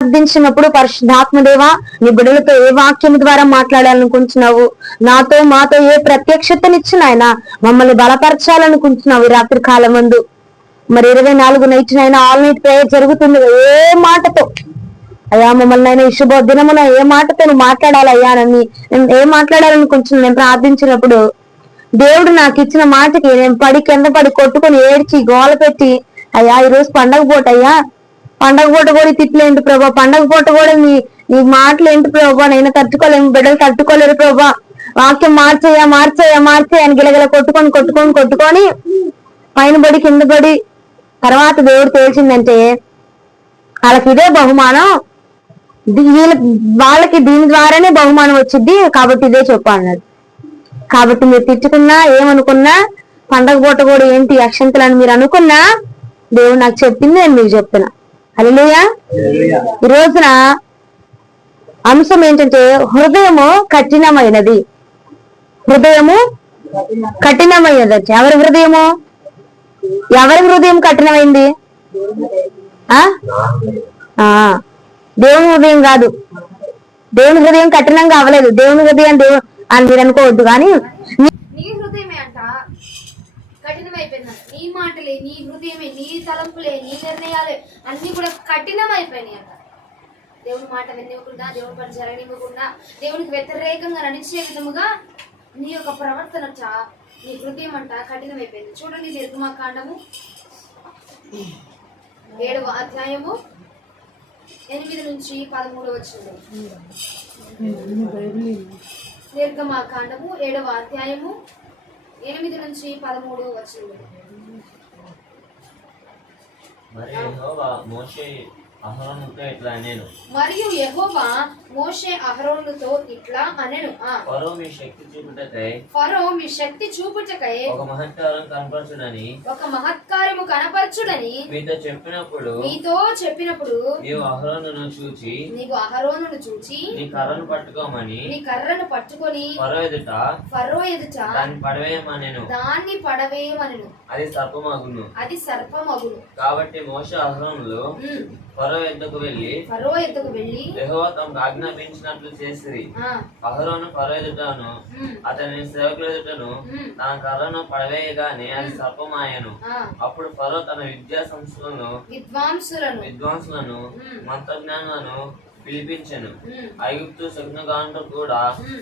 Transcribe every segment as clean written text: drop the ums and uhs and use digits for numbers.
ప్రార్థించినప్పుడు పరిశుద్ధాత్మదేవా నీ బిడ్డలతో ఏ వాక్యం ద్వారా మాట్లాడాలనుకుంటున్నావు, మాతో ఏ ప్రత్యక్షతనిచ్చిన ఆయన మమ్మల్ని బలపరచాలనుకుంటున్నావు ఈ రాత్రి కాలం ముందు. మరి 24 నైట్నైనా ఆల్ నైట్ ప్రేయర్ జరుగుతుంది. ఏ మాటతో అయ్యా మమ్మల్ని అయినా ఈ శుభ దినమున ఏ మాటతో నువ్వు మాట్లాడాలయ్యా అని ఏం మాట్లాడాలనుకుంటున్నాను. నేను ప్రార్థించినప్పుడు దేవుడు నాకు ఇచ్చిన మాటకి నేను కింద పడి కొట్టుకొని ఏడ్చి గోల పెట్టి, అయ్యా ఈరోజు పండగ పూట, అయ్యా పండగ పూట కూడా తిట్లేంటి ప్రభా, పండగ పూట కూడా నీ మాటలు ఏంటి ప్రభా, నేను తట్టుకోలేము, బిడ్డలు తట్టుకోలేరు ప్రభా, వాక్యం మార్చేయ అని గిలగిల కొట్టుకొని పైన పడి కింద పడి తర్వాత దేవుడు తేల్చిందంటే వాళ్ళకి ఇదే బహుమానం, వాళ్ళకి దీని ద్వారానే బహుమానం వచ్చింది కాబట్టి ఇదే చెప్పు అన్నాడు. కాబట్టి మీరు తిట్టుకున్నా ఏమనుకున్నా పండగ పూట కూడా ఏంటి అక్షంతలు అని మీరు అనుకున్నా దేవుడు నాకు చెప్పింది నేను మీకు చెప్తున్నా. హల్లెలూయా. ఈ రోజున అంశం ఏంటంటే హృదయము కఠినమైనది. హృదయము కఠినమైనది. ఎవరి హృదయం కఠినమైంది? దేవుని హృదయం కాదు. దేవుని హృదయం కఠినంగా అవ్వలేదు. దేవుని హృదయం అని మీరు అనుకోవద్దు. కానీ నీ హృదయమే అంట కఠినమైపోయింది. నీ మాటలే, నీ హృదయమే, నీ తలంపులే, నీ నిర్ణయాలే అన్ని కూడా కఠినమైపోయినాయి అంట. దేవుని మాట వినివ్వకుండా, దేవుని పని జరగనివ్వకుండా, దేవునికి వ్యతిరేకంగా నడిచే విధముగా నీ యొక్క ప్రవర్తన నీ హృదయం అంట కఠినమైపోయింది. చూడండి నిర్గమాకాండము 7వ అధ్యాయము 8 నుంచి 13 వచ్చింది. నిర్గమాకాండము 7వ అధ్యాయము 8 నుంచి 13 వచ్చింది. మరియు యెహోవా మోషే అహరోనుతో ఇట్లా అనెను, ఫరో మీ శక్తి చూపుటకై ఒక మహత్కార్యము కనపరచుడని మీతో చెప్పినప్పుడు నీవు అహరోనును చూచి నీ కర్రను పట్టుకొని ఫరో ఎదుట దాన్ని పడవేయమనెను. అది సర్పమగును. కాబట్టి మోషే అహరోనులు ఫరో ఎద్దుకు వెళ్ళి యెహోవా తమకు ఆజ్ఞాపించినట్లు చేసిరి. అహరోను ఫరో ఎదుటను అతని సేవకుల ఎదుటను తన కర్రను పడవేయగానే అది సర్పమాయెను. అప్పుడు ఫరో తన విద్వాంసులను మంత్రజ్ఞానులను పిలిపించెను. ఐగుప్తు శకునగాండ్రు కూడా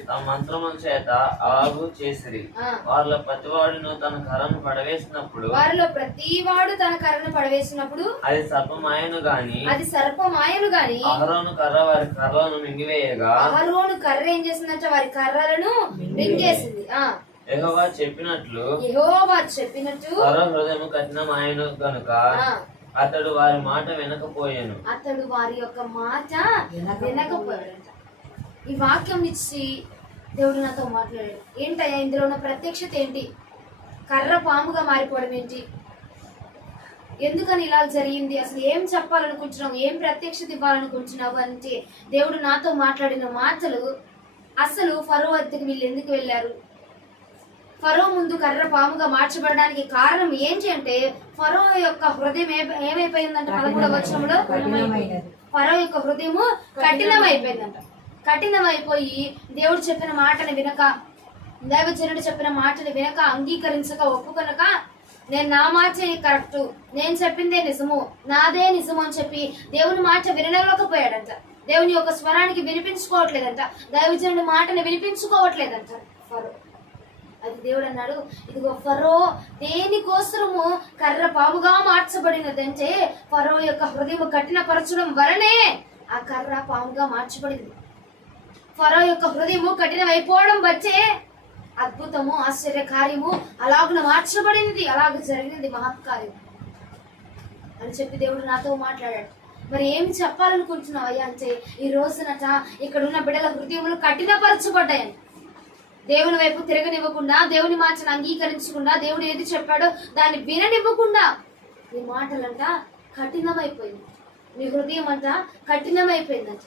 తమ మంత్రముల చేత అలాగూ చేసిరి. వారిలో ప్రతివాడును తన కర్రను పడవేసినప్పుడు అది సర్పమాయను గాని అహరోను కర్ర వారి కర్రలను మింగివేయగా కర్ర ఏం చేసిందంటే వారి కర్రలను మింగేసింది. యెహోవా చెప్పినట్లు ఫరో హృదయము కఠినమాయెను గనుక అతడు వారి మాట వినకపోయాను. అతడు వారి యొక్క మాట వినకపోయాడంట. ఈ వాక్యం ఇచ్చి దేవుడు నాతో మాట్లాడాడు. ఏంటయ్యా ఇందులో ఉన్న ప్రత్యక్షత ఏంటి? కర్ర పాముగా మారిపోవడం ఏంటి? ఎందుకని ఇలా జరిగింది? అసలు ఏం చెప్పాలనుకుంటున్నావు? ఏం ప్రత్యక్షత ఇవ్వాలనుకుంటున్నావు అంటే దేవుడు నాతో మాట్లాడిన మాటలు అసలు ఫరో వద్దకు వీళ్ళు ఎందుకు వెళ్ళారు? ఫరో ముందు కర్ర పాముగా మార్చబడడానికి కారణం ఏంటి అంటే ఫరో యొక్క హృదయం ఏమైపోయిందంట? 13వ వచనంలో ఫరో యొక్క హృదయము కఠినమైపోయిందంట. కఠినమైపోయి దేవుడు చెప్పిన మాటని వినక, దైవజనుడు చెప్పిన మాటని వినక, అంగీకరించక, ఒప్పుకొనక నేను నా మాటే కరెక్ట్, నేను చెప్పిందే నిజము, నాదే నిజము అని చెప్పి దేవుని మాట వినలేకపోయాడంట. దేవుని యొక్క స్వరానికి వినిపించుకోవట్లేదంట. దైవజనుడి మాటని వినిపించుకోవట్లేదంట ఫరో. అది దేవుడు అన్నాడు, ఇదిగో ఫరో దేనికోసము కర్ర పాముగా మార్చబడినదంటే ఫరో యొక్క హృదయం కఠినపరచడం వలనే ఆ కర్ర పాముగా మార్చబడింది. ఫరో యొక్క హృదయము కఠినమైపోవడం వచ్చే అద్భుతము, ఆశ్చర్య కార్యము అలాగున మార్చబడింది. అలాగ జరిగింది మహత్కార్యం అని చెప్పి దేవుడు నాతో మాట్లాడాడు. మరి ఏమి చెప్పాలనుకుంటున్నావు అయ్యా అంటే ఈ రోజునట ఇక్కడ ఉన్న బిడ్డల హృదయములు కఠినపరచబడ్డాయని, దేవుని వైపు తిరగనివ్వకుండా, దేవుని మాటను అంగీకరించకుండా, దేవుడు ఏది చెప్పాడో దాన్ని విననివ్వకుండా నీ మాటలంట కఠినమైపోయింది. నీ హృదయం అంట కఠినమైపోయిందంట.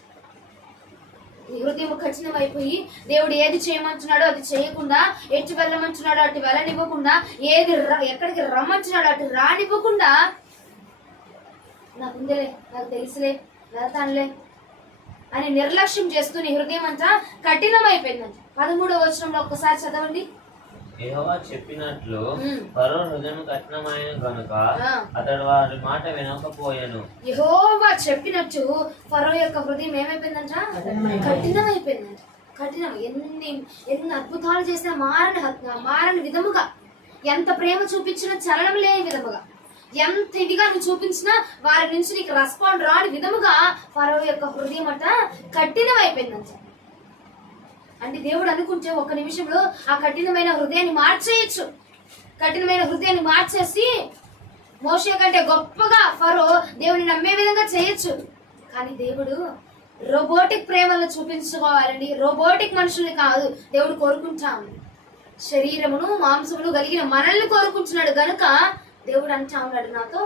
నీ హృదయం కఠినమైపోయి దేవుడు ఏది చేయమంటున్నాడో అది చేయకుండా, ఎటు వెళ్ళమంటున్నాడో అటు వెళ్ళనివ్వకుండా, ఏది ఎక్కడికి రమ్మంటున్నాడో అటు రానివ్వకుండా, నాకుందిలే, నాకు తెలుసులే, వెళ్తానులే అని నిర్లక్ష్యం చేస్తూ నీ హృదయం అంతా కఠినమైపోయిందంట. 13వ వచనంలో ఒక్కసారి చదవండి. యెహోవా చెప్పినట్లు ఫరో హృదయం కఠినమైన గనుక అతడు వారి మాట వినకపోయాను. యెహోవా చెప్పినట్టు ఫరో యొక్క హృదయం ఏమైపోయిందంట? కఠినమైపోయిందంట. కఠినం. ఎన్ని అద్భుతాలు చేసినా మారని విధముగా, ఎంత ప్రేమ చూపించినా చలనం లేని విధముగా, ఎంత ఇదిగా నువ్వు చూపించినా వారి నుంచి నీకు రెస్పాండ్ రాని విధముగా ఫరో యొక్క హృదయం అంట కఠినమైపోయిందంట. అంటే దేవుడు అనుకుంటే ఒక నిమిషంలో ఆ కఠినమైన హృదయాన్ని మార్చేయచ్చు. కఠినమైన హృదయాన్ని మార్చేసి మోషే కంటే గొప్పగా ఫరో దేవుని నమ్మే విధంగా చేయొచ్చు. కానీ దేవుడు రోబోటిక్ ప్రేమలను చూపించుకోవాలండి. రోబోటిక్ మనుషుల్ని కాదు దేవుడు కోరుకుంటాము. శరీరమును మాంసమును కలిగిన మనల్ని కోరుకుంటున్నాడు గనుక దేవుడు అంటా ఉన్నాడు, నాతో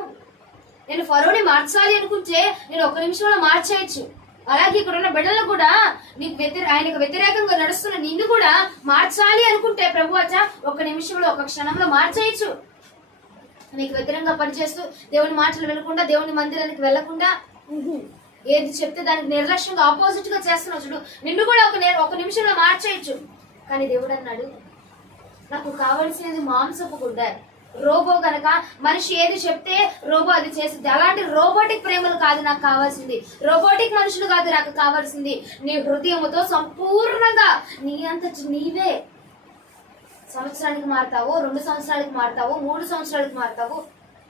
నేను ఫరోని మార్చాలి అనుకుంటే నేను ఒక నిమిషంలో మార్చేయచ్చు. అలాగే ఇక్కడ ఉన్న బిడ్డలు కూడా నీకు ఆయనకు వ్యతిరేకంగా నడుస్తున్న నిన్ను కూడా మార్చాలి అనుకుంటే ప్రభు అచ్చా ఒక నిమిషంలో, ఒక క్షణంలో మార్చేయచ్చు. నీకు వ్యతిరేకంగా పనిచేస్తూ దేవుని మాటలు వినకుండా, దేవుని మందిరానికి వెళ్లకుండా, ఏది చెప్తే దానికి నిర్లక్ష్యంగా ఆపోజిట్ గా చేస్తున్నావు చూడు, నిన్ను కూడా ఒక నిమిషంలో మార్చేయచ్చు. కానీ దేవుడు అన్నాడు, నాకు కావలసినది మాంసపు గుడ్డ. రోబో గనక మనిషి ఏది చెప్తే రోబో అది చేసింది. అలాంటి రోబోటిక్ ప్రేమలు కాదు నాకు కావాల్సింది. రోబోటిక్ మనుషులు కాదు నాకు కావాల్సింది. నీ హృదయముతో సంపూర్ణంగా నీ అంతటి నీవే. సంవత్సరానికి మారుతావు, 2 సంవత్సరాలకు మారుతావు, 3 సంవత్సరాలకు మారుతావు.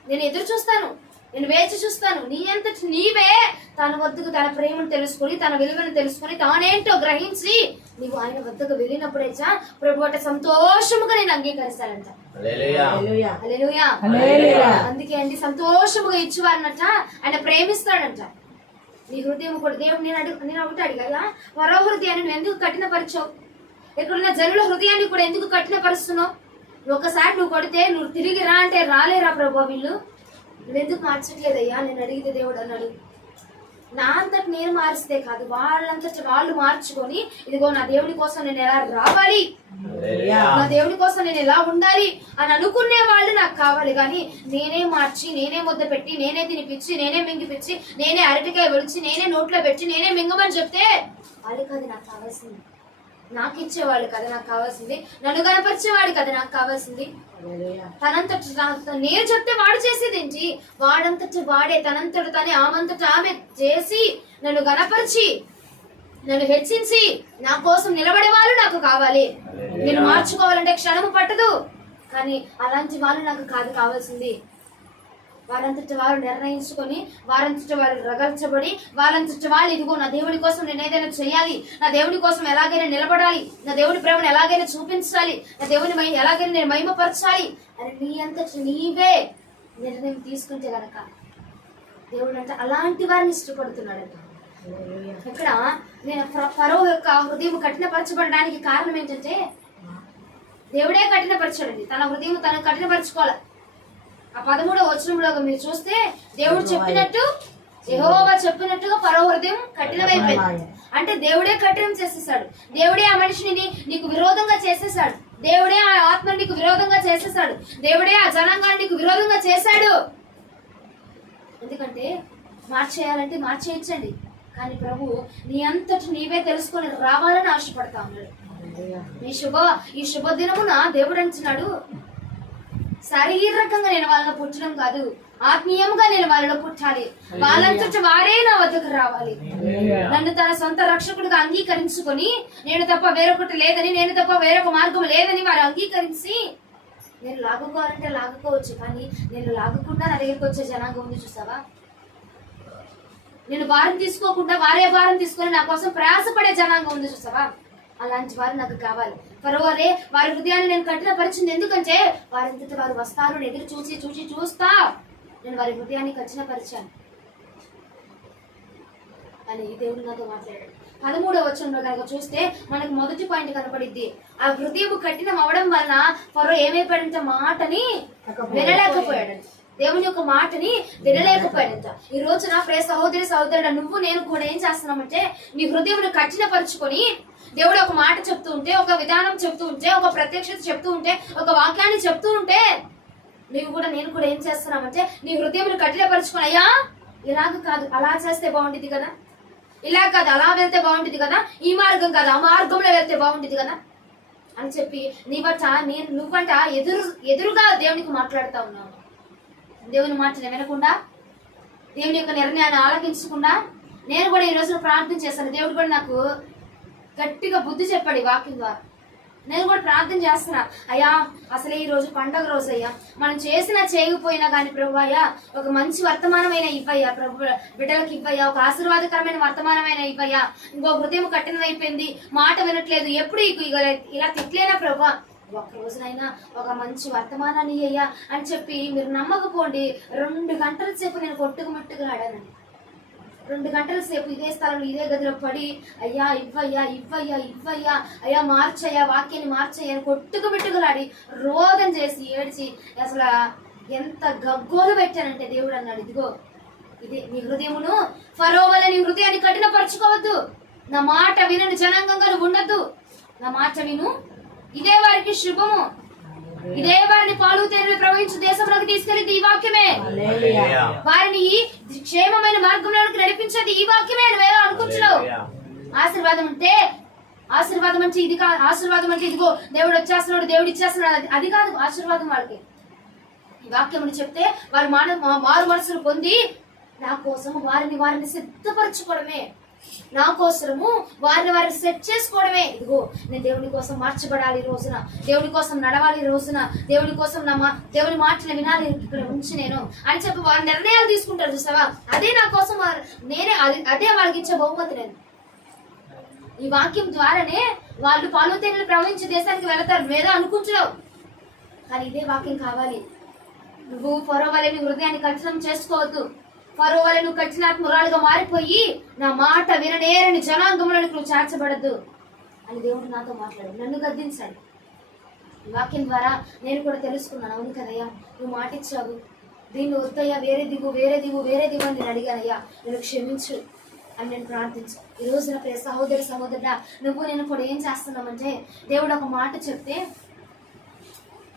నేను ఎదురు చూస్తాను, నేను వేచి చూస్తాను. నీ అంతటి నీవే తన వద్దకు తన ప్రేమను తెలుసుకుని, తన విలువను తెలుసుకుని, తానేంటో గ్రహించి నీవు ఆయన వద్దకు వెళ్ళినప్పుడే ప్రభు అంటే సంతోషముగా నేను అంగీకరిస్తానంట. హల్లెలూయా. అందుకే అండి సంతోషముగా ఇచ్చేవారనట ఆయన ప్రేమిస్తాడంట. నీ హృదయం కూడా దేవుడు నేను ఒకటి అడిగా, మరో హృదయాన్ని నువ్వు ఎందుకు కఠినపరిచావు? ఇక్కడున్న జనుల హృదయాన్ని కూడా ఎందుకు కఠినపరుస్తున్నావు? ఒకసారి నువ్వు కొడితే నువ్వు తిరిగి రా అంటే రాలేరా ప్రభు వీళ్ళు? నువ్వెందుకు మార్చట్లేదయ్యా నేను అడిగితే దేవుడు అన్నాడు, నా అంతటి నేను మారిస్తే కాదు, వాళ్ళంతటి వాళ్ళు మార్చుకొని ఇదిగో నా దేవుని కోసం నేను ఎలా రావాలి, నా దేవుని కోసం నేను ఎలా ఉండాలి అని అనుకునే వాళ్ళు నాకు కావాలి. కానీ నేనే మార్చి, నేనే ముద్ద పెట్టి, నేనే తినిపించి, నేనే మింగిపించి, నేనే అరటికాయ ఒలిచి, నేనే నోట్లో పెట్టి, నేనే మింగమని చెప్తే వాళ్ళకి అది నాకు కావాల్సింది. నాకు ఇచ్చేవాళ్ళు కదా నాకు కావాల్సింది, నన్ను కనపరిచేవాడు కదా నాకు కావాల్సింది. తనంతటి నేను చెప్తే వాడు చేసేది ఏంటి? వాడంతటి వాడే తనంతటి తనే ఆమంతటి ఆమె చేసి నన్ను గనపరిచి, నన్ను హెచ్చించి నా కోసం నిలబడే వాళ్ళు నాకు కావాలి. నేను మార్చుకోవాలంటే క్షణము పట్టదు. కానీ అలాంటి వాళ్ళు నాకు కాదు కావాల్సింది. వారంతటి వారు నిర్ణయించుకొని, వారంతటి వారు రగల్చబడి, వారంతటి వాళ్ళు ఇదిగో నా దేవుడి కోసం నేను ఏదైనా చేయాలి, నా దేవుడి కోసం ఎలాగైనా నిలబడాలి, నా దేవుడి ప్రేమను ఎలాగైనా చూపించాలి, నా దేవుని ఎలాగైనా నేను మహిమపరచాలి అని నీ అంతటి నీవే నిర్ణయం తీసుకుంటే గనక దేవుడు అంటే అలాంటి వారిని ఇష్టపడుతున్నాడంట. ఇక్కడ నేను ఫరో యొక్క హృదయం కఠినపరచబడడానికి కారణం ఏంటంటే దేవుడే కఠినపరచాడండి. తన హృదయం తను కఠినపరచుకోవాలి. ఆ 13వ వచనంలో మీరు చూస్తే దేవుడు చెప్పినట్టు, యెహోవా చెప్పినట్టుగా ఫరో హృదయం కఠినమైపోయింది. అంటే దేవుడే కఠినం చేసేసాడు. దేవుడే ఆ మనిషిని నీకు విరోధంగా చేసేసాడు. దేవుడే ఆ ఆత్మని నీకు విరోధంగా చేసేసాడు. దేవుడే ఆ జనాంగాన్ని నీకు విరోధంగా చేశాడు. ఎందుకంటే మార్చేయాలంటే మార్చేయచ్చండి. కానీ ప్రభు నీ అంతటి నీవే తెలుసుకొని రావాలని ఆశపడతా ఉన్నాడు. ఈ శుభ దినమున దేవుడు అంటున్నాడు, శారీరకంగా నేను వాళ్ళని పుట్టడం కాదు, ఆత్మీయంగా నేను వాళ్ళలో పుట్టాలి. వాళ్ళంతటి వారే నా వద్దకు రావాలి. నన్ను తన సొంత రక్షకుడిగా అంగీకరించుకొని, నేను తప్ప వేరొకటి లేదని, నేను తప్ప వేరొక మార్గం లేదని వారు అంగీకరించి నేను లాగుకోవాలంటే లాగుకోవచ్చు. కానీ నేను లాగకుండా నా దగ్గరికి వచ్చే జనాంగం ఉంది చూసావా? నేను భారం తీసుకోకుండా వారే భారం తీసుకొని నా కోసం ప్రయాసపడే జనాంగం ఉంది చూసావా? అలాంటి వారు నాకు కావాలి. పరవారే వారి హృదయాన్ని నేను కఠినపరిచింది ఎందుకంటే వారంతటి వారు వస్తారు, ఎదురు చూస్తా నేను వారి హృదయాన్ని కఠినపరిచాను అని దేవుడు నాతో మాట్లాడాడు. 13వ వచనంలో కనుక చూస్తే మనకు మొదటి పాయింట్ కనపడిద్ది. ఆ హృదయం కఠినం అవడం వలన ఫరో ఏమైపోయాడంటే మాటని వినలేకపోయాడంట. దేవుని యొక్క మాటని వినలేకపోయాడంట. ఈ రోజున ప్రియ సహోదరి సహోదరుడు నువ్వు నేను కూడా ఏం చేస్తున్నామంటే నీ హృదయం కఠినపరుచుకొని దేవుడు ఒక మాట చెప్తూ ఉంటే, ఒక విధానం చెప్తూ ఉంటే, ఒక ప్రత్యక్షత చెప్తూ ఉంటే, ఒక వాక్యాన్ని చెప్తూ ఉంటే నీవు కూడా నేను కూడా ఏం చేస్తున్నామంటే నీ హృదయం కఠినపరుచుకొని, అయ్యా ఇలాగ కాదు, అలా చేస్తే బాగుంటుంది కదా, ఇలా కాదు అలా వెళ్తే బాగుంటుంది కదా, ఈ మార్గం కాదు ఆ మార్గంలో వెళ్తే బాగుంటుంది కదా అని చెప్పి నువ్వంట ఎదురుగా దేవునికి మాట్లాడుతూ ఉన్నావు. దేవుని మాటలు వినకుండా, దేవుని యొక్క నిర్ణయాన్ని ఆలకించకుండా నేను కూడా ఈ రోజు ప్రార్థన చేస్తాను. దేవుడు కూడా నాకు గట్టిగా బుద్ధి చెప్పాడు ఈ వాక్యం ద్వారా. నేను కూడా ప్రార్థన చేస్తున్నా, అయ్యా అసలే ఈ రోజు పండగ రోజు అయ్యా, మనం చేసినా చేయకపోయినా కానీ ప్రభు అయ్యా ఒక మంచి వర్తమానమైన ఇవ్వయ్యా, ప్రభు బిడ్డలకు ఇవ్వయ్యా, ఒక ఆశీర్వాదకరమైన వర్తమానమైన ఇవ్వయ్యా. ఇంకో హృదయం కఠినమైపోయింది, మాట వినట్లేదు, ఎప్పుడు ఇలా తిట్లేనా ప్రభు, ఒక్క రోజునైనా ఒక మంచి వర్తమానాన్ని అయ్యా అని చెప్పి మీరు నమ్మకపోండి. 2 గంటల సేపు నేను కొట్టుకుమట్టుగా ఆడానండి. 2 గంటల సేపు ఇదే స్థలంలో ఇదే గదిలో పడి అయ్యా ఇవ్వయ్యా ఇవ్వయ్యా ఇవ్వయ్యా, అయ్యా మార్చయ్యా, వాక్యాన్ని మార్చయ్యా అని కొట్టుకుబెట్టుకులాడి రోదన చేసి ఏడ్చి అసలు ఎంత గగ్గోలు పెట్టానంటే దేవుడు అన్నాడు, ఇదిగో ఇది నీ హృదయమును ఫరో వలె నీ హృదయాన్ని కఠినపరచుకోవద్దు, నా మాట వినని జనాంగంగా నువ్వు ఉండద్దు, నా మాట విను, ఇదే వారికి శుభము, ఇదే వారిని పాలు తేనెలు ప్రవహించు దేశంలోకి తీసుకెళ్ళింది ఈ వాక్యమే, వారిని క్షేమమైన మార్గంలోకి నడిపించేది ఈ వాక్యమే. నువ్వేదో అనుకుంటున్నావు ఆశీర్వాదం అంటే ఇది కాదు, ఆశీర్వాదం అంటే ఇదిగో దేవుడు వచ్చేస్తున్నాడు, దేవుడు ఇచ్చేస్తున్నాడు, అది కాదు ఆశీర్వాదం. వాళ్ళకి ఈ వాక్యముని చెప్తే వారి మారు మనసులు పొంది నా కోసం వారిని సిద్ధపరచుకోవడమే, నా కోసము వారిని సెట్ చేసుకోవడమే. ఇదిగో నేను దేవుని కోసం మార్చబడాలి ఈ రోజున, దేవుని కోసం నడవాలి ఈ రోజున, దేవుని కోసం దేవుని మాటలు వినాలి ఇక్కడ ఉంచి నేను అని చెప్పి వారి నిర్ణయాలు తీసుకుంటారు చూసావా, అదే నా కోసం అదే వాళ్ళకి ఇచ్చే బహుమతి. నేను ఈ వాక్యం ద్వారానే వాళ్ళు పాలు తేనెలు ప్రవహించే దేశానికి వెళతారు, నువ్వేదో అనుకుంటున్నావు, కానీ ఇదే వాక్యం కావాలి. నువ్వు ఫరో వలె నీ హృదయాన్ని కఠినం చేసుకోవద్దు, ఫరో వలె నువ్వు కఠినాత్మురాలుగా మారిపోయి నా మాట విననేరని జనాంగంలోనికి నువ్వు చేర్చబడద్దు అని దేవుడు నాతో మాట్లాడు, నన్ను గద్దించాడు. ఈ వాక్యం ద్వారా నేను కూడా తెలుసుకున్నాను, అవును కదయ్యా నువ్వు మాట ఇచ్చావు, దీన్ని వద్దయ్యా వేరే దిగు అని నేను అడిగానయ్యా, నేను క్షమించు అని నేను ప్రార్థించాను. ఈ రోజు నా ప్రియ సహోదరుడా నువ్వు నేను కూడా ఏం చేస్తున్నామంటే, దేవుడు ఒక మాట చెప్తే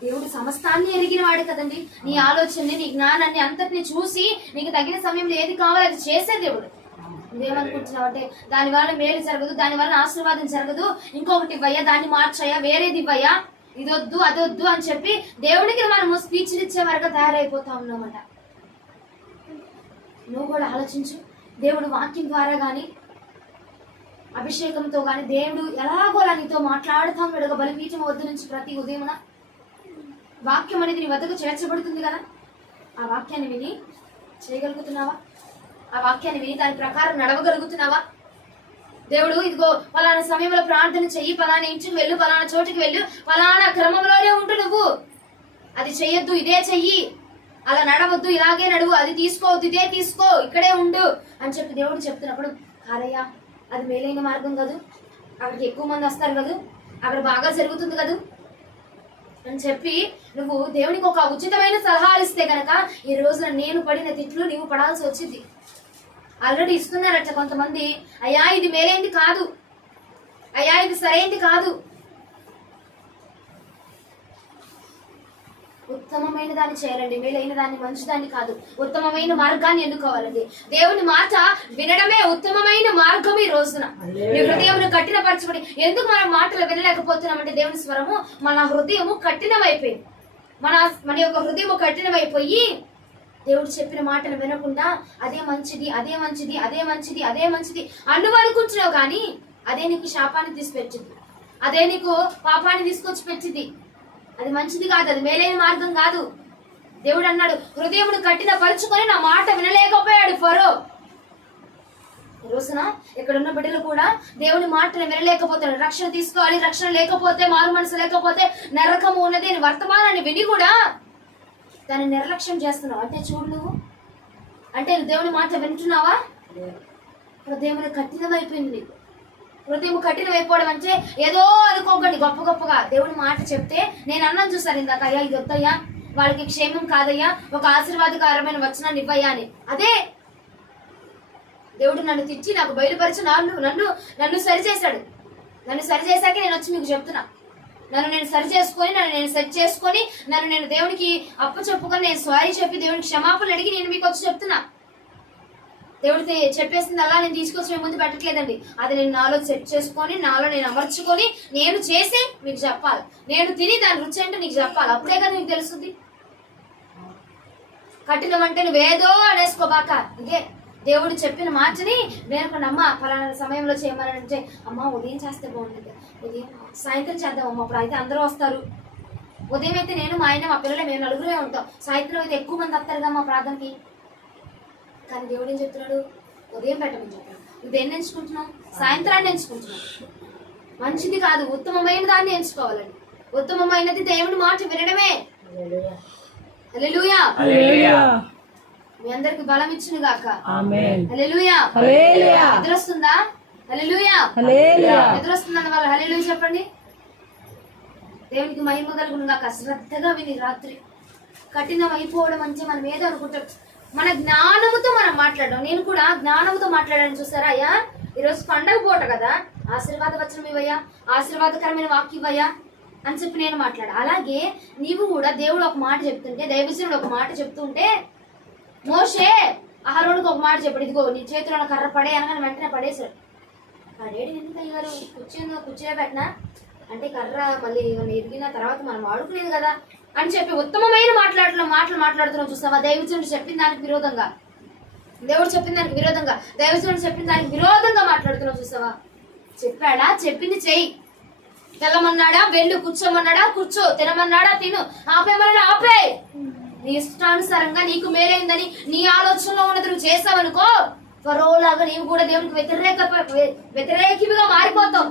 దేవుడు సమస్తాన్ని ఎరిగిన వాడు కదండి, నీ ఆలోచనని నీ జ్ఞానాన్ని అంతటిని చూసి నీకు తగిన సమయంలో ఏది కావాలో అది చేసే దేవుడు. నువ్వేమనుకుంటున్నావు అంటే దానివల్ల మేలు జరగదు, దానివల్ల ఆశీర్వాదం జరగదు, ఇంకొకటి ఇవ్వయ్యా, దాన్ని మార్చయ్యా, వేరేది ఇవ్వయ్యా, ఇదొద్దు అదొద్దు అని చెప్పి దేవుడికి మనము స్పీచ్లు ఇచ్చే వరకు తయారైపోతా ఉన్నామట. నువ్వు కూడా ఆలోచించు, దేవుడు వాక్యం ద్వారా గాని అభిషేకంతో గాని దేవుడు ఎలాగోలా నీతో మాట్లాడుతూ ఉన్నాడు. బలిపీఠం వద్ద నుంచి ప్రతి ఉదయమున వాక్యం అనేది నీ వద్దకు చేర్చబడుతుంది కదా, ఆ వాక్యాన్ని విని చేయగలుగుతున్నావా? ఆ వాక్యాన్ని విని దాని ప్రకారం నడవగలుగుతున్నావా? దేవుడు ఇదిగో పలానా సమయంలో ప్రార్థన చెయ్యి, పలానా ఇంటికి వెళ్ళు, పలానా చోటుకి వెళ్ళు, పలానా క్రమంలోనే ఉంటు, నువ్వు అది చెయ్యొద్దు, ఇదే చెయ్యి, అలా నడవద్దు, ఇలాగే నడువు, అది తీసుకోవద్దు, ఇదే తీసుకో, ఇక్కడే ఉండు అని చెప్పి దేవుడు చెప్తున్నప్పుడు కాదయ్యా అది మేలైన మార్గం కాదు, అక్కడికి ఎక్కువ మంది వస్తారు కదా, అక్కడ బాగా జరుగుతుంది కదా అని చెప్పి నువ్వు దేవునికి ఒక ఉచితమైన సలహాలు ఇస్తే కనుక ఈ రోజున నేను పడిన తిట్లు నీవు పడాల్సి వచ్చింది. ఆల్రెడీ ఇస్తున్నారట కొంతమంది, అయ్యా ఇది మేలైంది కాదు, అయ్యా ఇది సరైంది కాదు, ఉత్తమమైన దాన్ని చేయాలండి, మేలైన దాన్ని మంచిదాన్ని కాదు, ఉత్తమమైన మార్గాన్ని ఎన్నుకోవాలండి. దేవుని మాట వినడమే ఉత్తమమైన మార్గం. ఈ రోజున నీ హృదయం కఠినపరచుకుని ఎందుకు మనం మాటలు వినలేకపోతున్నామంటే దేవుని స్వరము మన హృదయము కఠినమైపోయింది. మన యొక్క హృదయము కఠినమైపోయి దేవుడు చెప్పిన మాటలు వినకుండా అదే మంచిది అదే మంచిది అదే మంచిది అదే మంచిది అనుకుంటున్నావు, కానీ అదే నీకు శాపాన్ని తీసుకొచ్చింది, అదే నీకు పాపాన్ని తీసుకొచ్చి పెట్టింది. అది మంచిది కాదు, అది మేలైన మార్గం కాదు. దేవుడు అన్నాడు హృదయమును కట్టిన పరుచుకొని నా మాట వినలేకపోయాడు ఫరో. ఈ రోజున ఇక్కడున్న బిడ్డలు కూడా దేవుని మాటలు వినలేకపోతాడు. రక్షణ తీసుకోవాలి, రక్షణ లేకపోతే, మారు మనసు లేకపోతే నరకము ఉన్నది అని వర్తమానాన్ని విని కూడా దాన్ని నిర్లక్ష్యం చేస్తున్నావు. అంటే చూడు, నువ్వు అంటే దేవుని మాట వింటున్నావా? హృదయమును కఠినమైపోయింది. హృదయం కఠినమైపోవడం అంటే ఏదో అనుకోకండి గొప్పగా దేవుని మాట చెప్తే, నేను అన్నాను చూసారు ఇందాక, అయ్యా ఇది వద్దయ్యా, వాళ్ళకి క్షేమం కాదయ్యా, ఒక ఆశీర్వాదకరమైన వచనాన్ని ఇవ్వయ్యా అని. అదే దేవుడు నన్ను తిట్టి నాకు బయలుపరిచి నన్ను సరిచేశాడు. నన్ను సరిచేశాక నేను వచ్చి మీకు చెప్తున్నా, నన్ను నేను సరి చేసుకొని, నన్ను నేను సెట్ చేసుకొని, నన్ను నేను దేవునికి అప్పు చెప్పుకొని, నేను సారీ చెప్పి దేవునికి క్షమాపణలు అడిగి నేను మీకు వచ్చి చెప్తున్నా. దేవుడికి చెప్పేసింది అలా నేను తీసుకొచ్చి మీ ముందు పెట్టట్లేదండి. అది నేను నాలో సెట్ చేసుకొని, నాలో నేను అమర్చుకొని, నేను చేసి మీకు చెప్పాలి. నేను తిని దాని రుచి అంటే నీకు చెప్పాలి. అప్పుడే కదా నీకు తెలుస్తుంది. కఠినం అంటే నువ్వేదో అనేసుకోబాక. ఇదే దేవుడు చెప్పిన మాటని వినకుండా, అమ్మ ఫలానా సమయంలో చేయమనంటే, అమ్మ ఉదయం చేస్తే బాగుంటుంది, ఉదయం సాయంత్రం చేద్దాం అమ్మ, అప్పుడు అయితే అందరూ వస్తారు. ఉదయం అయితే నేను మా ఆయన మా పిల్లలు మేము నలుగురే ఉంటాం, సాయంత్రం అయితే ఎక్కువ మంది వస్తారుగా మా ప్రార్థనకి. కానీ దేవుడు ఏం చెప్తున్నాడు? ఉదయం పెట్టమని చెప్పాడు. నువ్వు దేన్ని ఎంచుకుంటున్నావు? సాయంత్రాన్ని ఎంచుకుంటున్నావు. మంచిది కాదు, ఉత్తమమైన దాన్ని ఎంచుకోవాలండి. ఉత్తమమైనది దేవుడి మాట వినడమే. హల్లెలూయా. మీ అందరికి బలం ఇచ్చును గాక. హల్లెలూయా. ఎదురొస్తుందా? హల్లెలూయా. ఎదురొస్తుందన్న వాళ్ళు హల్లెలూయా చెప్పండి. దేవునికి మహిమ కలుగును గాక. శ్రద్ధగా విని రాత్రి కఠినం అయిపోవడం అంటే మనం ఏదో అనుకుంటాం. మన జ్ఞానముతో మనం మాట్లాడడం. నేను కూడా జ్ఞానముతో మాట్లాడాను. చూసారా అయ్యా, ఈరోజు పండగ పూట కదా, ఆశీర్వాద వచనం ఇవ్వయ్యా, ఆశీర్వాదకరమైన వాక్యం ఇవ్వయ్యా అని చెప్పి నేను మాట్లాడా. అలాగే నీవు కూడా దేవుడు ఒక మాట చెప్తుంటే, దైవజనుడు ఒక మాట చెప్తుంటే, మోషే అహరోనుకు ఒక మాట చెప్పాడు, ఇదిగో నీ చేతిలో కర్ర పడే అనగానే వెంటనే పడేశాడు. పడేడు ఎందుకు అయ్యారు? కుర్చీలో పెట్టినా అంటే కర్ర మళ్ళీ ఎదిగిన తర్వాత మనం వాడుకునేది కదా అని చెప్పి ఉత్తమమైన మాటలు మాట్లాడుతున్నాం. చూస్తావా? దైవజనుడు చెప్పిన దానికి విరోధంగా, దేవుడు చెప్పిన దానికి విరోధంగా, దైవజనుడు చెప్పిన దానికి విరోధంగా మాట్లాడుతున్నావు. చూస్తావా? చెప్పాడా? చెప్పింది చెయ్యి. తెల్లమన్నాడా? వెళ్ళు. కూర్చోమన్నాడా? కూర్చో. తినమన్నాడా? తిను. ఆపేమన్నాడా? ఆపే. నీ ఇష్టానుసారంగా నీకు మేలైందని నీ ఆలోచనలో ఉన్నది నువ్వు చేసావనుకో, ఫరోలాగా నీవు కూడా దేవునికి వ్యతిరేకిగా మారిపోతావు.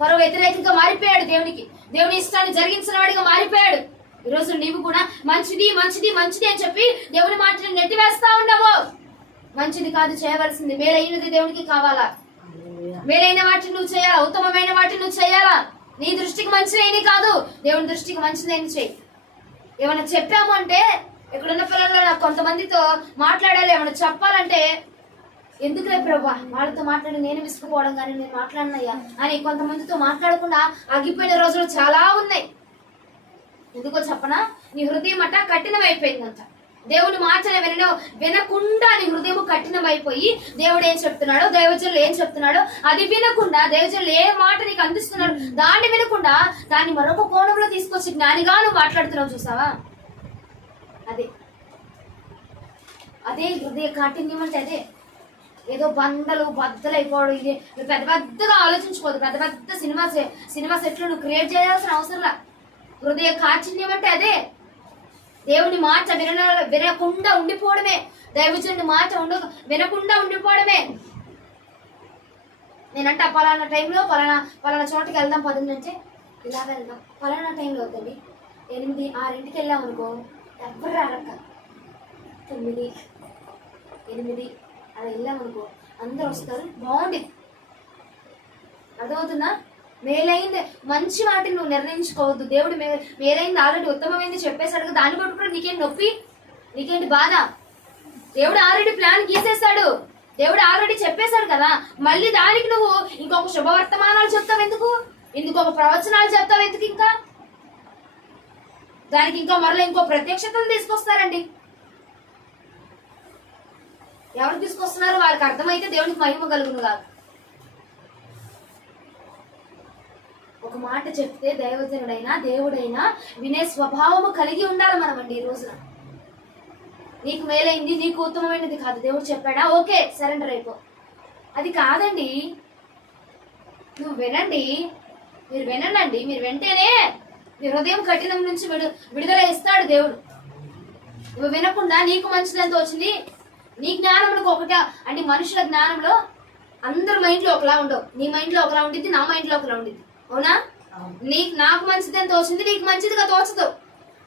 ఫరో వ్యతిరేకంగా మారిపోయాడు దేవునికి. దేవుని ఇష్టాన్ని జరిగించిన వాడిగా మారిపోయాడు. ఈరోజు నీవు కూడా మంచిది మంచిది మంచిది అని చెప్పి దేవుని మాటని నెట్టివేస్తా ఉన్నావు. మంచిది కాదు చేయవలసింది, మేలైనది దేవునికి కావాలా. మేలైన వాటిని నువ్వు చేయాలా, ఉత్తమమైన వాటిని నువ్వు చేయాలా. నీ దృష్టికి మంచిదేని కాదు, దేవుని దృష్టికి మంచిదేని చెయ్యి. ఏమైనా చెప్పాము అంటే, ఇక్కడున్న పిల్లలు నాకు కొంతమందితో మాట్లాడాలి, ఏమైనా చెప్పాలంటే, ఎందుకులే ప్రభా వాళ్ళతో మాట్లాడి నేను విసుకుపోవడం కానీ నేను మాట్లాడినయ్యా అని కొంతమందితో మాట్లాడకుండా ఆగిపోయిన రోజులు చాలా ఉన్నాయి. ఎందుకో చెప్పనా? నీ హృదయం అట్ట కఠినమైపోయిందంట. దేవుని మాటలు వినకుండా నీ హృదయం కఠినమైపోయి దేవుడు ఏం చెప్తున్నాడో, దైవజనులు ఏం చెప్తున్నాడో అది వినకుండా, దైవజనులు ఏ మాట నీకు అందిస్తున్నాడు దాన్ని వినకుండా దాన్ని మరొక కోణంలో తీసుకొచ్చి జ్ఞానిగా నువ్వు మాట్లాడుతున్నావు. చూసావా? అదే హృదయ కాఠిన్యం అంటే. అదే ఏదో బద్దలైపోవడం. ఇది నువ్వు పెద్ద పెద్దగా ఆలోచించుకోదు. పెద్ద పెద్ద సినిమా సెట్లు నువ్వు క్రియేట్ చేయాల్సిన అవసరంలా. హృదయ కాఠిన్యం అంటే అదే. దేవుని మాట వినకుండా ఉండిపోవడమే. దైవజనుడి మాట వినకుండా ఉండిపోవడమే. నేనంటే పలానా టైంలో పలానా చోటకి వెళ్దాం పదండి అంటే, ఇలా వెళ్దాం. పలానా టైంలో అవుతుంది 8, 6ంటికి వెళ్ళాం అనుకో, ఎవ్వరు రారక్క. 9, 8 అలా వెళ్ళామనుకో అందరు వస్తారు, బాగుండేది. అర్థమవుతుందా? మేలైంది మంచి వాటిని నువ్వు నిర్ణయించుకోవద్దు. దేవుడు మేలైంది ఆల్రెడీ ఉత్తమమైంది చెప్పేశాడు. దాన్ని పట్టుకుని నీకేంటి నొప్పి, నీకేంటి బాధ? దేవుడు ఆల్రెడీ ప్లాన్ గీసేశాడు. దేవుడు ఆల్రెడీ చెప్పేశాడు కదా. మళ్ళీ దానికి నువ్వు ఇంకొక శుభవర్తమానాలు చెప్తావు ఎందుకు? ఇంకొక ప్రవచనాలు చెప్తావు ఎందుకు? ఇంకా దానికి ఇంకో ప్రత్యక్షతలు తీసుకొస్తారండి. ఎవరు తీసుకొస్తున్నారు? వాళ్ళకి అర్థమైతే దేవునికి మహిమ కలుగును కాదు. ఒక మాట చెప్తే దైవజనుడైనా దేవుడైనా వినే స్వభావము కలిగి ఉండాలి మనం అండి. ఈ రోజున నీకు మేలైంది, నీకు ఉత్తమమైనది కాదు, దేవుడు చెప్పాడా, ఓకే సరెండర్ అయిపో. అది కాదండి. నువ్వు వినండి, మీరు వినండి. మీరు వింటేనే మీ హృదయం కఠినం నుంచి విడుదల ఇస్తాడు దేవుడు. నువ్వు వినకుండా నీకు మంచిదంత వచ్చింది, నీ జ్ఞానంలో ఒకటే అంటే. మనుషుల జ్ఞానంలో అందరి మైండ్లో ఒకలా ఉండవు. నీ మైండ్లో ఒకలా ఉండిద్ది, నా మైండ్లో ఒకలా ఉండిద్ది. అవునా? నాకు మంచిది అని తోచింది నీకు మంచిదిగా తోచదు.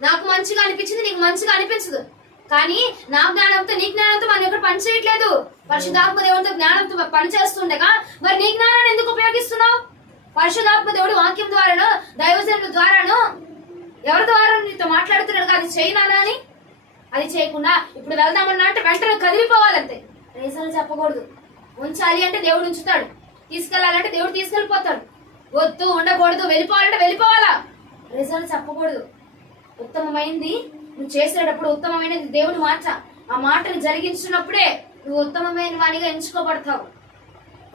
నాకు మంచిగా అనిపించింది నీకు మంచిగా అనిపించదు. కానీ నా జ్ఞానంతో నీ జ్ఞానంతో మనం ఎక్కడ పని చేయట్లేదు. పరిశుద్ధాత్మ దేవుడితో జ్ఞానంతో పని చేస్తుండగా మరి నీ జ్ఞానాన్ని ఎందుకు ఉపయోగిస్తున్నావు? పరిశుద్ధాత్మ దేవుడు వాక్యం ద్వారానో దైవజనుల ద్వారానో ఎవరి ద్వారా నీతో మాట్లాడుతున్నాడు. అది చేయనానా అని అది చేయకుండా ఇప్పుడు వెళ్దామన్నా అంటే వెంటనే కదిలిపోవాలంతే. రీజన్లు చెప్పకూడదు. ఉంచాలి అంటే దేవుడు ఉంచుతాడు, తీసుకెళ్లాలంటే దేవుడు తీసుకెళ్లిపోతాడు. వద్దు ఉండకూడదు, వెళ్ళిపోవాలంటే వెళ్ళిపోవాలా. రిజల్ట్ చెప్పకూడదు. ఉత్తమమైంది నువ్వు చేసేటప్పుడు ఉత్తమమైనది దేవుని మాట. ఆ మాటను జరిగించినప్పుడే నువ్వు ఉత్తమమైన వానిగా ఎంచుకోబడతావు.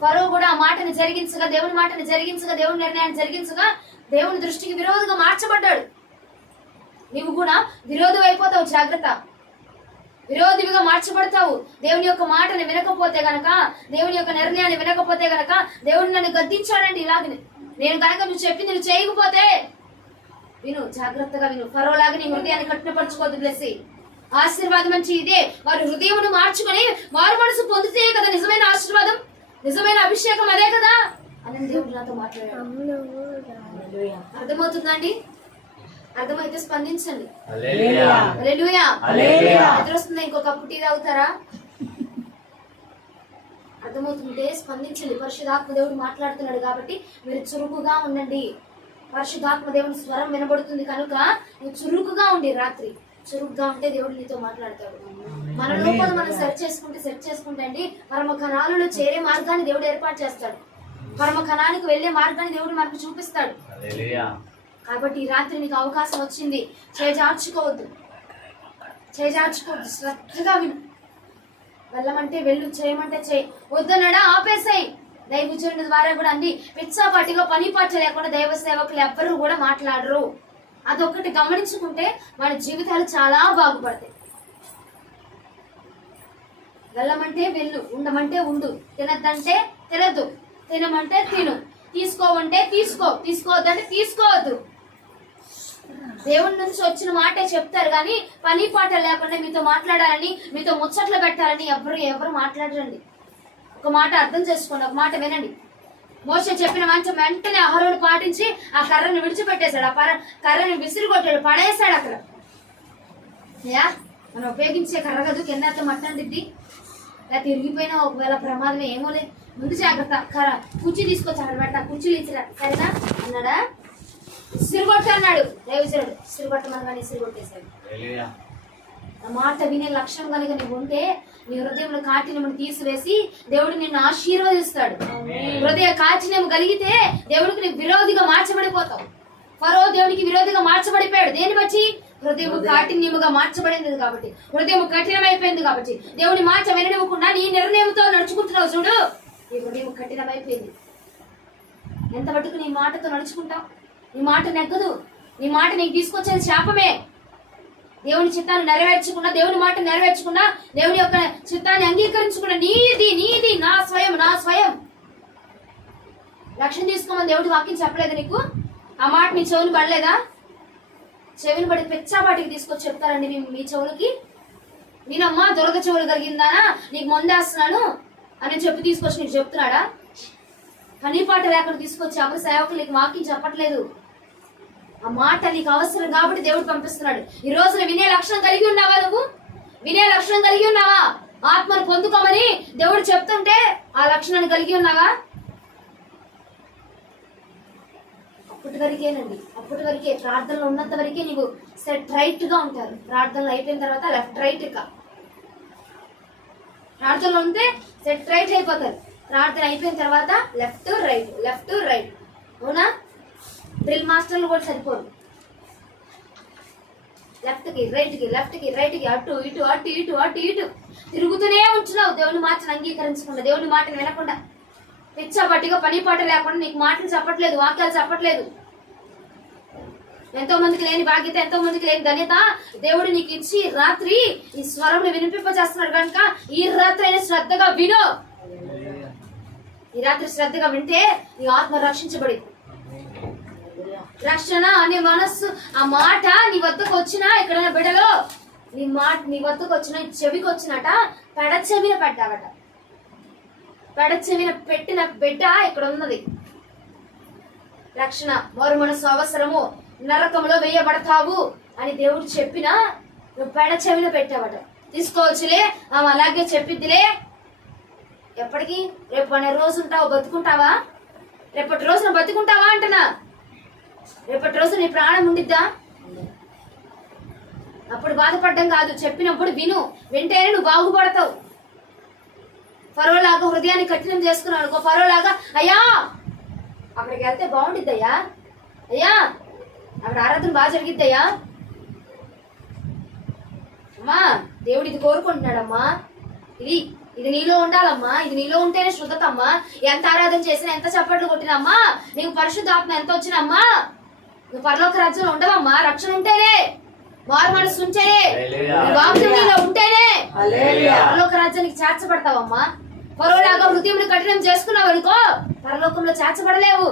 ఫరో కూడా ఆ మాటను జరిగించగా, దేవుని మాటను జరిగించగా, దేవుని నిర్ణయాన్ని జరిగించగా దేవుని దృష్టికి విరోధంగా మార్చబడ్డాడు. నువ్వు కూడా విరోధం అయిపోతావు, జాగ్రత్త. విరోధిగా మార్చబడతావు. దేవుని యొక్క మాటని వినకపోతే గనక, దేవుని యొక్క నిర్ణయాన్ని వినకపోతే గనక, దేవుడు నన్ను గద్దించాడండి ఇలాగని. నేను కనుక నువ్వు చెప్పింది నువ్వు చేయకపోతే, విను, జాగ్రత్తగా విను. ఫరోలాగా నీ హృదయాన్ని కఠినపరచుకోవద్దు. బ్లెస్సి ఆశీర్వాదం అంటే ఇదే. వారి హృదయమును మార్చుకొని వారు మనసు పొందితే కదా నిజమైన ఆశీర్వాదం, నిజమైన అభిషేకం అదే కదా అని దేవుడు నాతో మాట్లాడాడు. అర్థమవుతుందండి? అర్థమైతే స్పందించండి. ఎదురొస్తుందా? ఇంకొక కప్పు టీ తాగుతారా? అర్థమవుతుంటే స్పందించండి. పరిశుద్ధాత్మ దేవుడు మాట్లాడుతున్నాడు కాబట్టి మీరు చురుకుగా ఉండండి. పరిశుద్ధాత్మ దేవుని స్వరం వినబడుతుంది కనుక నువ్వు చురుకుగా ఉండి, రాత్రి చురుకుగా ఉంటే దేవుడు నీతో మాట్లాడతాడు. మన లోపల మనం సెర్చ్ చేసుకుంటే అండి పరమ కణాలలో చేరే మార్గాన్ని దేవుడు ఏర్పాటు చేస్తాడు. పరమ కణానికి వెళ్లే మార్గాన్ని దేవుడు మనకు చూపిస్తాడు. కాబట్టి ఈ రాత్రి నీకు అవకాశం వచ్చింది. చేజార్చుకోవద్దు. శ్రద్ధగా విను. వెళ్ళమంటే వెళ్ళు, చేయమంటే చేయి, వద్దనడా ఆపేసాయి. దైవజనుడి ద్వారా కూడా అన్ని పిచ్చాపాటిగా పని పాట లేకుండా దైవ సేవకులు ఎవ్వరూ కూడా మాట్లాడరు. అదొకటి గమనించుకుంటే మన జీవితాలు చాలా బాగుపడతాయి. వెళ్ళమంటే వెళ్ళు, ఉండమంటే ఉండు, తినద్దంటే తినద్దు, తినమంటే తిను, తీసుకోవంటే తీసుకోవద్దంటే తీసుకోవద్దు. దేవుడి నుంచి వచ్చిన మాటే చెప్తారు కానీ పని పాట లేకుండా మీతో మాట్లాడాలని, మీతో ముచ్చట్లు పెట్టాలని ఎవరు మాట్లాడరండి. ఒక మాట అర్థం చేసుకోండి, ఒక మాట వినండి. మోషే చెప్పిన మంచం వెంటనే అహరోను పాటించి ఆ కర్రను విడిచిపెట్టేశాడు. ఆ కర్రని విసిరి కొట్టాడు, పడేశాడు అక్కడ. మనం ఉపయోగించే కర్ర కదూ, కింద మట్టండిద్ది, లేకపోతే ఇరిగిపోయినా ఒకవేళ ప్రమాదమే, ఏమోలే, ముందు జాగ్రత్త. కుర్చీ తీసుకొచ్చి అక్కడ పెట్టా, కుర్చీలు ఇచ్చిరా, సరేనా అన్నాడా? సిరిగొట్ట అన్నాడు దైవజనుడు. సిరిగొట్టమని కానీ సిరిగొట్టేశాడు. ఆ మాట వినే లక్ష్యం కనుక నువ్వు ఉంటే నీ హృదయంలో కాఠిన్యమును తీసివేసి దేవుడు నిన్ను ఆశీర్వదిస్తాడు. హృదయ కాఠిన్యం కలిగితే దేవుడికి నీ విరోధిగా మార్చబడిపోతావు. ఫరో దేవుడికి విరోధిగా మార్చబడిపోయాడు. దేని బట్టి? హృదయం కాఠిన్యముగా మార్చబడింది కాబట్టి, హృదయం కఠినమైపోయింది కాబట్టి. దేవుని మాట విననివ్వకుండా నీ నిర్ణయంతో నడుచుకుంటున్నావు చూడు, నీ హృదయం కఠినమైపోయింది. ఎంత మటుకు నీ మాటతో నడుచుకుంటావు? నీ మాట నెగ్గదు. నీ మాట నీకు తీసుకొచ్చేది శాపమే. దేవుని చిత్తాన్ని నెరవేర్చకుండా, దేవుని మాట నెరవేర్చకుండా, దేవుని యొక్క చిత్తాన్ని అంగీకరించకుండా నీది నా స్వయం లక్ష్యం తీసుకోమని దేవుడి వాక్యం చెప్పలేదు నీకు? ఆ మాట నీ చెవులు పడలేదా? చెవిని పడి పెచ్చాపాటికి తీసుకొచ్చి చెప్తారండి మీ చెవులకి. నేనమ్మా దొరక చెవులు కలిగిందానా, నీకు మందేస్తున్నాను అని చెప్పి తీసుకొచ్చి నీకు చెప్తున్నాడా? పనిపాట లేకుండా తీసుకొచ్చి ఎవరి సేవకులు నీకు వాక్యం చెప్పట్లేదు. ఆ మాట నీకు అవసరం కాబట్టి దేవుడు పంపిస్తున్నాడు. ఈ రోజున వినే లక్షణం కలిగి ఉన్నావా? నువ్వు వినే లక్షణం కలిగి ఉన్నావా? ఆత్మను పొందుకోమని దేవుడు చెప్తుంటే ఆ లక్షణాన్ని కలిగి ఉన్నావా? అప్పటి వరకే ప్రార్థనలో ఉన్నంత వరకే నీవు సెట్ రైట్ గా ఉంటారు. ప్రార్థనలు అయిపోయిన తర్వాత లెఫ్ట్ రైట్. ఇక ప్రార్థనలో ఉంటే సెట్ రైట్ అయిపోతారు. ప్రార్థన అయిపోయిన తర్వాత లెఫ్ట్ రైట్. అవునా? డ్రిల్ మాస్టర్లు కూడా సరిపోరు. లెఫ్ట్కి రైట్కి అటు ఇటు తిరుగుతూనే ఉంటున్నావు. దేవుని మాటను అంగీకరించకుండా, దేవుని మాటను వినకుండా, పిచ్చాపట్టిగా పని పాట లేకుండా నీకు మాటలు చెప్పట్లేదు, వాక్యాలు చెప్పట్లేదు. ఎంతో మందికి లేని బాధ్యత, ఎంతో మందికి లేని ధన్యత దేవుడు నీకు ఇచ్చి రాత్రి ఈ స్వరంలో వినిపింపజేస్తున్నాడు కనుక ఈ రాత్రి అయినా శ్రద్ధగా విను. ఈ రాత్రి శ్రద్ధగా వింటే నీ ఆత్మ రక్షించబడి, రక్షణ అనే మనస్సు ఆ మాట నీ వద్దకు వచ్చినా, ఎక్కడైనా బిడ్డలో నీ వద్దకు వచ్చిన చెవికి వచ్చినట పెడచెవిన పెట్టావట. పెడచెవిన పెట్టిన బిడ్డ ఇక్కడ ఉన్నది. రక్షణ వారు మనసు అవసరము, నరకంలో వేయబడతావు అని దేవుడు చెప్పినా నువ్వు పెడచెవిన పెట్టావట. తీసుకోవచ్చులే, ఆమె అలాగే చెప్పిద్దిలే. ఎప్పటికీ? రేపు అనే రోజు ఉంటావు, బతుకుంటావా? రేపటి రోజున బతుకుంటావా అంటున్నా. రేపటి రోజు నీ ప్రాణం ఉండిద్దా? అప్పుడు బాధపడ్డం కాదు, చెప్పినప్పుడు విను. వింటేనే నువ్వు బాగుపడతావు. ఫరోలాగా హృదయాన్ని కఠినం చేసుకున్నావు అనుకో. ఫరోలాగా అయ్యా అక్కడికి వెళ్తే బాగుండిద్దయ్యా, అయ్యా అక్కడ ఆరాధన బాగా జరిగిద్దయ్యా, అమ్మా దేవుడు ఇది కోరుకుంటున్నాడమ్మా, ఇది ఇది నీలో ఉండాలమ్మా. ఇది నీలో ఉంటేనే శుద్ధతమ్మా. ఎంత ఆరాధన చేసినా, ఎంత చప్పట్లు కొట్టినమ్మా, నీకు పరిశుద్ధాత్మ ఎంత వచ్చినమ్మా, నువ్వు పరలోక రాజ్యంలో ఉండవమ్మా. రక్షణ ఉంటేనే, మారు మనసు ఉంటేనే, వాక్యం నీలో ఉంటేనే పరలోక రాజ్యానికి చేర్చబడతావమ్మా. పరోలాగా హృదయం కఠినం చేసుకున్నావు అనుకో, పరలోకంలో చేర్చబడలేవు.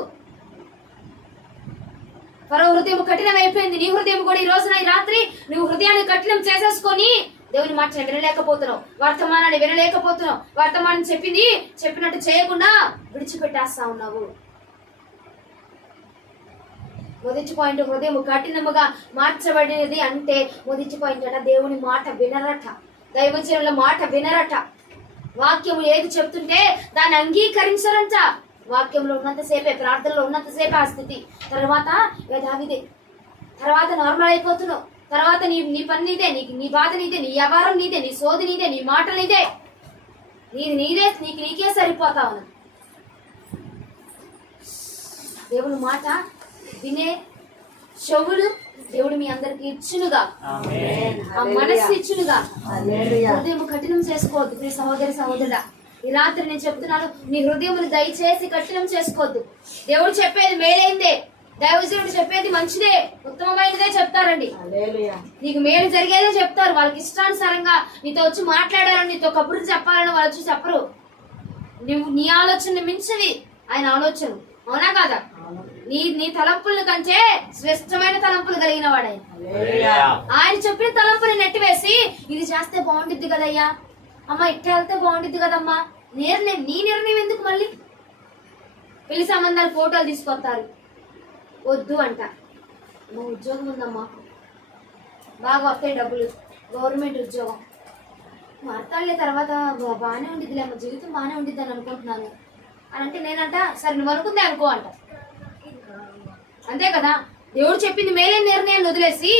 పరో హృదయం కఠినం అయిపోయింది. నీ హృదయం కూడా ఈ రోజున, ఈ రాత్రి నువ్వు హృదయాన్ని కఠినం చేసేసుకొని దేవుని మాటలు వినలేకపోతున్నావు, వర్తమానాన్ని వినలేకపోతున్నావు, వర్తమానం చెప్పినట్టు చేయకుండా విడిచిపెట్టేస్తా ఉన్నావు. మొదటి పాయింట్, హృదయం కఠినముగా మార్చబడినది అంటే మొదటి పాయింట్ అట దేవుని మాట వినరట, దైవజనుల మాట వినరట. వాక్యము ఏది చెప్తుంటే దాన్ని అంగీకరించరంట. వాక్యంలో ఉన్నంతసేపే, ప్రార్థనలో ఉన్నంతసేపే ఆ స్థితి. తర్వాత యథావిధి, తర్వాత నార్మల్ అయిపోతున్నావు. తర్వాత నీ పని నీదే, నీ బాధ నీదే, నీ వ్యవహారం నీదే, నీ సోది నీదే, నీ మాట నీదే, నీదే, నీకే సరిపోతావు. దేవుని మాట వినే చెవులు దేవుడు మీ అందరికి ఇచ్చునుగా, ఆ మనస్సు ఇచ్చునుగా. హృదయం కఠినం చేసుకోవద్దు ప్రియ సహోదరి సహోదరుడా. ఈ రాత్రి నేను చెప్తున్నాను, నీ హృదయమును దయచేసి కఠినం చేసుకోవద్దు. దేవుడు చెప్పేది మేలైందే, దైవజనుడు చెప్పేది మంచిదే, ఉత్తమమైనదే చెప్తారండి. నీకు మేలు జరిగేదే చెప్తారు. వాళ్ళకి ఇష్టానుసారంగా నీతో వచ్చి మాట్లాడాలని, నీతో కబుర్లు చెప్పాలని వాళ్ళు వచ్చి చెప్పరు. నీ ఆలోచన మించివి ఆయన ఆలోచన, అవునా కాదా? నీ తలంపుల కంటే శ్రేష్టమైన తలంపులు కలిగిన వాడు ఆయన చెప్పిన తలంపుని నెట్టివేసి ఇది చేస్తే బాగుండిద్ది కదయ్యా, అమ్మ ఇట్ట వెళ్తే బాగుండిద్ది కదమ్మా, నీ నిర్ణయం ఎందుకు? మళ్ళీ పెళ్లి సంబంధాలు ఫోటోలు తీసుకొస్తారు, వద్దు అంట. మా ఉద్యోగం ఉందమ్మా, బాగా వస్తాయి డబ్బులు, గవర్నమెంట్ ఉద్యోగం, మాట్లాడలే తర్వాత బాగానే ఉండిద్దిలే అమ్మ, జీవితం బాగానే ఉండిద్ది అని అనుకుంటున్నాను అని అంటే నేనంట, సరే నువ్వు అనుకుందే అనుకో అంట. అంతే కదా, దేవుడు చెప్పింది మేలైన నిర్ణయాన్ని వదిలేసి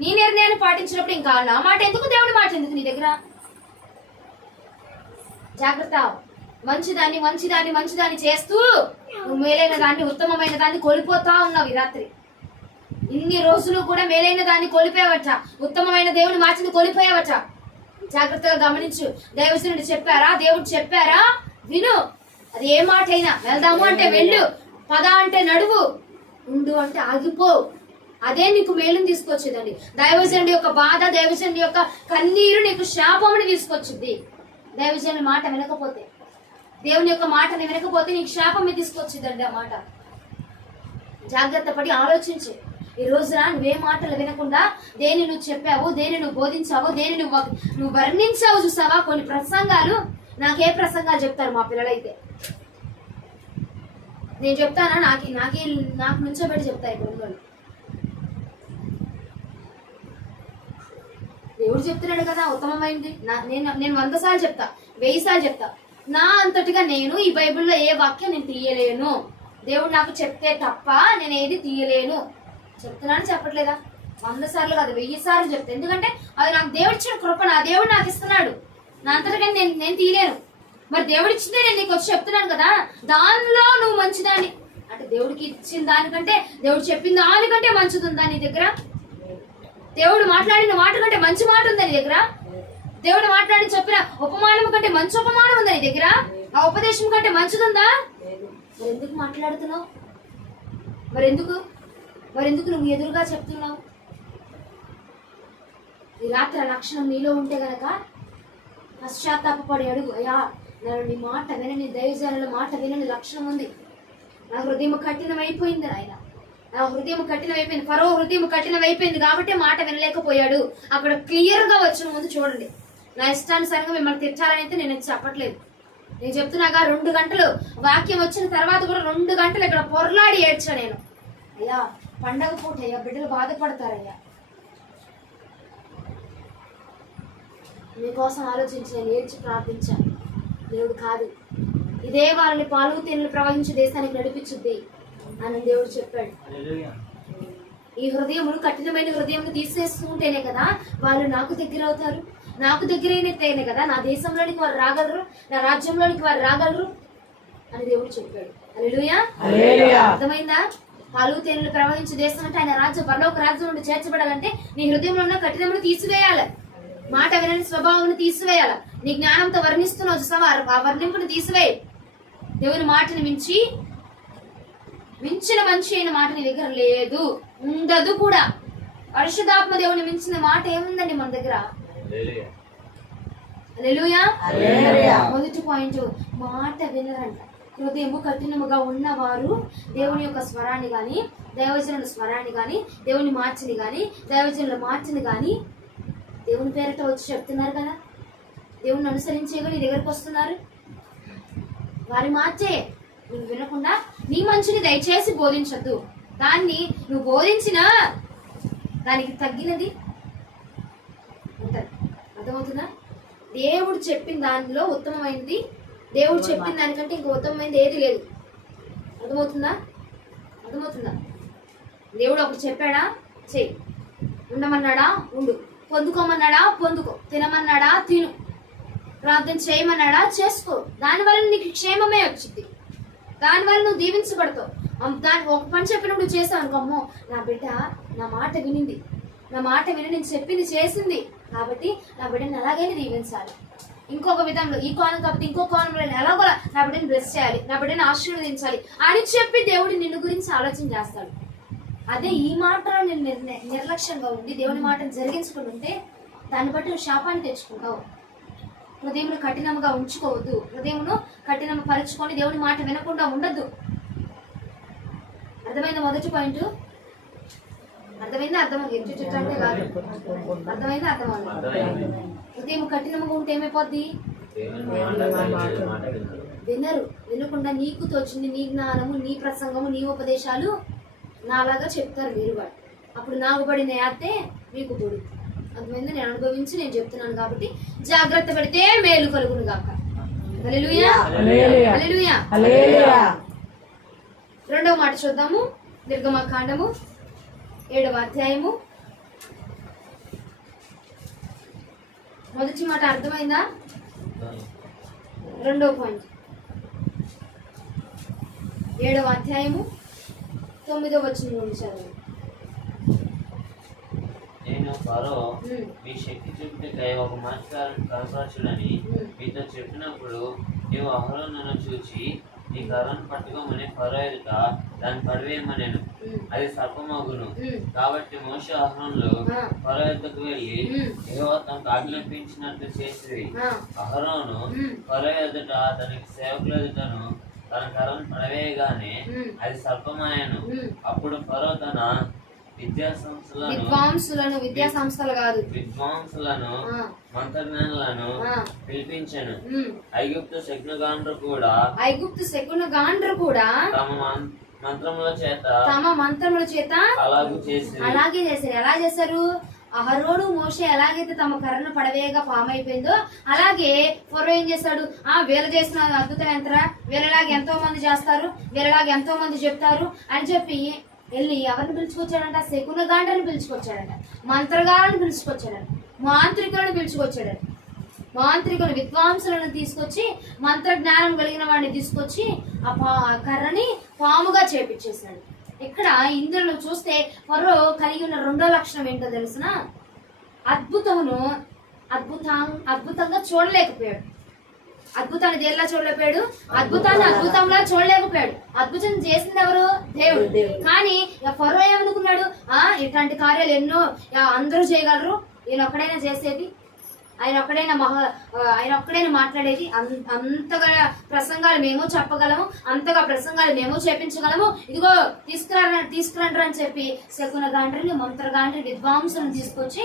నీ నిర్ణయాన్ని పాటించినప్పుడు ఇంకా నా మాట ఎందుకు, దేవుడి మాట ఎందుకు నీ దగ్గర? జాగ్రత్త. మంచిదాన్ని చేస్తూ నువ్వు మేలైన దాన్ని, ఉత్తమమైన దాన్ని కోల్పోతా ఉన్నావు. ఈ రాత్రి ఇన్ని రోజులు కూడా మేలైన దాన్ని కోల్పోయావట, ఉత్తమమైన దేవుని మార్చింది కోల్పోయావట. జాగ్రత్తగా గమనించు. దైవజనుడు చెప్పారా, దేవుడు చెప్పారా, విను. అది ఏ మాట అయినా, వెళ్దాము అంటే వెళ్ళు, పద అంటే నడువు, ఉండు అంటే ఆగిపో. అదే నీకు మేలుని తీసుకొచ్చేదండి. దైవజనుడి యొక్క బాధ, దైవజనుడి యొక్క కన్నీరు నీకు శాపముని తీసుకొచ్చింది. దైవజనుడి మాట వినకపోతే, దేవుని యొక్క మాటని వినకపోతే నీకు శాపం తీసుకొచ్చిందండి ఆ మాట. జాగ్రత్త పడి ఆలోచించు. ఈ రోజున నువ్వే మాటలు వినకుండా దేని నువ్వు చెప్పావు, దేని నువ్వు బోధించావు, దేని నువ్వు వర్ణించావు చూసావా? కొన్ని ప్రసంగాలు, నాకే ప్రసంగాలు చెప్తారు మా పిల్లలైతే. నేను చెప్తానా, నాకు నుంచోబెట్టి చెప్తారు ఇప్పుడు ఉన్నోళ్ళు. దేవుడు చెప్తున్నాడు కదా ఉత్తమమైంది. నేను 100 సార్లు చెప్తా, 1000 సార్లు చెప్తా. నా అంతటిగా నేను ఈ బైబిల్లో ఏ వాక్యం నేను తీయలేను. దేవుడు నాకు చెప్తే తప్ప నేను ఏది తీయలేను. చెప్తున్నాను చెప్పట్లేదా? 100 సార్లు కాదు, 1000 సార్లు చెప్తా. ఎందుకంటే అది నాకు దేవుడు ఇచ్చిన కృప, నా దేవుడు నాకు ఇస్తున్నాడు. నా అంతటిగా నేను తీయలేను. మరి దేవుడు ఇచ్చిందే నేను నీకు వచ్చి చెప్తున్నాను కదా, దానిలో నువ్వు మంచిదాన్ని అంటే దేవుడికి ఇచ్చిన దానికంటే, దేవుడు చెప్పిన దానికంటే మంచిది ఉందా నీ దగ్గర? దేవుడు మాట్లాడిన మాట కంటే మంచి మాట ఉందా నీ దగ్గర? దేవుడు మాట్లాడి చెప్పిన ఉపమానం కంటే మంచి ఉపమానం ఉందా నీ దగ్గర? ఆ ఉపదేశం కంటే మంచిదుందా? మరి ఎందుకు మాట్లాడుతున్నావు? మరెందుకు నువ్వు ఎదురుగా చెప్తున్నావు? ఈ రాత్రి లక్షణం నీలో ఉంటే గనక పశ్చాత్తాపడి అడుగు, అయ్యా నేను నీ మాట వినని, దైవజనుల మాట వినని లక్షణం ఉంది. నా హృదయం కఠినం అయిపోయింది ఆయన, నా హృదయం కఠినం అయిపోయింది. ఫరో హృదయం కఠినం అయిపోయింది కాబట్టి మాట వినలేకపోయాడు. అక్కడ క్లియర్ గా వచ్చిన ముందు చూడండి. నా ఇష్టానుసారంగా మిమ్మల్ని తిట్టాలని అయితే నేను చెప్పట్లేదు. నేను చెప్తున్నాగా 2 గంటలు వాక్యం వచ్చిన తర్వాత కూడా 2 గంటలు ఇక్కడ పొరలాడి ఏడ్చా నేను. అయ్యా పండగ పూట అయ్యా, బిడ్డలు బాధపడతారయ్యా, మీకోసం ఆలోచించి నేను ఏడ్చి ప్రార్థించాను. దేవుడు కాదు, ఇదే వాళ్ళని పాలు తేనెలు ప్రవహించే దేశానికి నడిపించుద్ది అని దేవుడు చెప్పాడు. ఈ హృదయమును, కఠినమైన హృదయం తీసేస్తుంటేనే కదా వాళ్ళు నాకు దగ్గర అవుతారు. నాకు దగ్గరైనట్టేనే కదా నా దేశంలోనికి వారు రాగలరు, నా రాజ్యంలోనికి వారు రాగలరు అని దేవుడు చెప్పాడు. హల్లెలూయా. అర్థమైందా? పాలు తేనెలు ప్రవహించే దేశం అంటే ఆయన రాజ్యం, పరలోక రాజ్యం నుండి చేర్చబడాలంటే నీ హృదయంలో ఉన్న కఠినమును తీసివేయాలి, మాట వినని స్వభావం తీసివేయాలి. నీ జ్ఞానంతో వర్ణిస్తున్నావు చూసావా, ఆ వర్ణింపుని తీసివేయి. దేవుని మాటని మించిన మంచి అయిన మాట నీ దగ్గర లేదు, ఉండదు కూడా. పరిశుద్ధాత్మ దేవుని మించిన మాట ఏముందండి మన దగ్గర? హల్లెలూయా. మొదటి పాయింట్, మాట వినరంట. హృదయము కఠినముగా ఉన్నవారు దేవుని యొక్క స్వరాన్ని గాని, దైవజనుల స్వరాన్ని గాని, దేవుని మార్చిని గాని, దైవజనుల మార్చిని గాని దేవుని పేరిట వచ్చి చెప్తున్నారు కదా, దేవుని అనుసరించేగా నీ దగ్గరకు వస్తున్నారు. వారి మార్చే నువ్వు వినకుండా నీ మంచిని దయచేసి బోధించద్దు. దాన్ని నువ్వు బోధించినా దానికి తగ్గినది ఉంటుంది. అర్థమవుతుందా? దేవుడు చెప్పిన దానిలో ఉత్తమమైనది, దేవుడు చెప్పిన దానికంటే ఇంక ఉత్తమమైనది ఏది లేదు. అర్థమవుతుందా? దేవుడు ఒకటి చెప్పాడా, చెయ్యి. ఉండమన్నాడా, ఉండు. పొందుకోమన్నాడా, పొందుకో. తినమన్నాడా, తిను. ప్రార్థన చేయమన్నాడా, చేసుకో. దానివల్ల నీకు క్షేమమే వచ్చింది, దానివల్ల నువ్వు దీవించబడతావు. దాని ఒక పని చెప్పినప్పుడు నువ్వు చేసావు అనుకో, అమ్మో నా బిడ్డ నా మాట వినింది, నా మాట విని నేను చెప్పింది చేసింది, కాబట్టి నా బిడ్డని ఎలాగైనా దీవించాలి. ఇంకొక విధంలో, ఈ కోణం కాబట్టి ఇంకో కోణంలో ఎలాగో నా బిడ్డని బ్లెస్ చేయాలి, నా బిడ్డని ఆశీర్వదించాలి అని చెప్పి దేవుడు నిన్ను గురించి ఆలోచన చేస్తాడు. అదే ఈ మాటలో నేను నిర్లక్ష్యంగా ఉండి దేవుని మాటను జరిగించుకుని ఉంటే దాన్ని బట్టి నువ్వు శాపాన్ని తెచ్చుకుంటావు. హృదయమును కఠినముగా ఉంచుకోవద్దు. హృదయమును కఠినము పరుచుకొని దేవుని మాట వినకుండా ఉండద్దు. అర్థమైందా? మొదటి పాయింట్ అర్థమైందా? అంటే కాదు, అర్థమైందా? అర్థమైంది. హృదయం కఠినముగా ఉంటే ఏమైపోద్ది? వినరు. వినకుండా నీకు తోచింది నీ జ్ఞానము, నీ ప్రసంగము, నీ ఉపదేశాలు నాలాగా చెప్తారు వేరువాడు. అప్పుడు నాకు పడిన యాతే మీకు పొడు. అర్థమైంది? నేను అనుభవించి నేను చెప్తున్నాను కాబట్టి జాగ్రత్త పడితే మేలు కలుగును గాక. హల్లెలూయా, హల్లెలూయా, హల్లెలూయా. రెండవ మాట చూద్దాము. నిర్గమకాండము 7వ అధ్యాయము మొదటి మాట అర్థమైందా? రెండవ పాయింట్ 7వ అధ్యాయము 9వ వచనం నుండి చదవండి. నేను ఫరో మీ శక్తి చూపుటకై ఒక మత్స్యకారుని కనపరచుడని మీతో చెప్పినప్పుడు నీవు అహరోనును చూచి నీ కర్రను పట్టుకోమని ఫరో ఎదుట దాన్ని పడివేయమనెను, అది సర్పమగును. కాబట్టి మోషే అహరోనులు ఫరో ఎద్దుకు వెళ్లి యెహోవా తమకు ఆజ్ఞాపించినట్లు చేసిరి. అహరోను ఫరో ఎదుట అతనికి సేవకుల ఎదుటను తన కర్రను పడవేయగానే అది సర్పమాయను. అప్పుడు ఫరో తన విద్వాంసులను మంత్రజ్ఞానులను పిలిపించెను. ఐగుప్తు శకునగాండ్రు కూడా తమ మంత్రముల చేత అలాగే చేశారు. ఎలా చేశారు? అహరోను మోషే ఎలాగైతే తమ కర్రను పడవేయగా పామైపోయిందో అలాగే ఫరో ఏం చేశాడు? వీళ్ళ చేసిన అద్భుతం ఎంతరా, వీళ్ళలాగా ఎంతో మంది చేస్తారు, వీళ్ళలాగా ఎంతో మంది చెప్తారు అని చెప్పి వెళ్ళి ఎవరిని పిలుచుకొచ్చాడంట? శకునగాండ్రని పిలుచుకొచ్చాడంట, మంత్రగాళ్ళని పిలుచుకొచ్చాడంట, మాంత్రికులను పిలుచుకొచ్చాడంట. మాంత్రికులు విద్వాంసులను తీసుకొచ్చి మంత్రజ్ఞానం కలిగిన వాడిని తీసుకొచ్చి ఆ కర్రని పాముగా చేపించేశాడు. ఇక్కడ ఇందులో చూస్తే ఫరో కలిగి ఉన్న రెండో లక్షణం ఏంటో తెలుసిన? అద్భుతంగా చూడలేకపోయాడు. అద్భుతాన్ని దేనిలా చూడలేకపోయాడు? అద్భుతంలా చూడలేకపోయాడు. అద్భుతం చేసింది ఎవరు? దేవుడు. కానీ ఫరో ఏమనుకున్నాడు? ఇట్లాంటి కార్యాలు ఎన్నో అందరూ చేయగలరు, ఈయన ఒక్కడైనా చేసేది, ఆయన ఒక్కడైనా మాట్లాడేది, అంతగా ప్రసంగాలు మేము చెప్పగలము, అంతగా ప్రసంగాలు మేము చేపించగలము, ఇదిగో తీసుకురండి అని చెప్పి శకునగాండ్రిని మంత్రగాండ్రి విద్వాంసులను తీసుకొచ్చి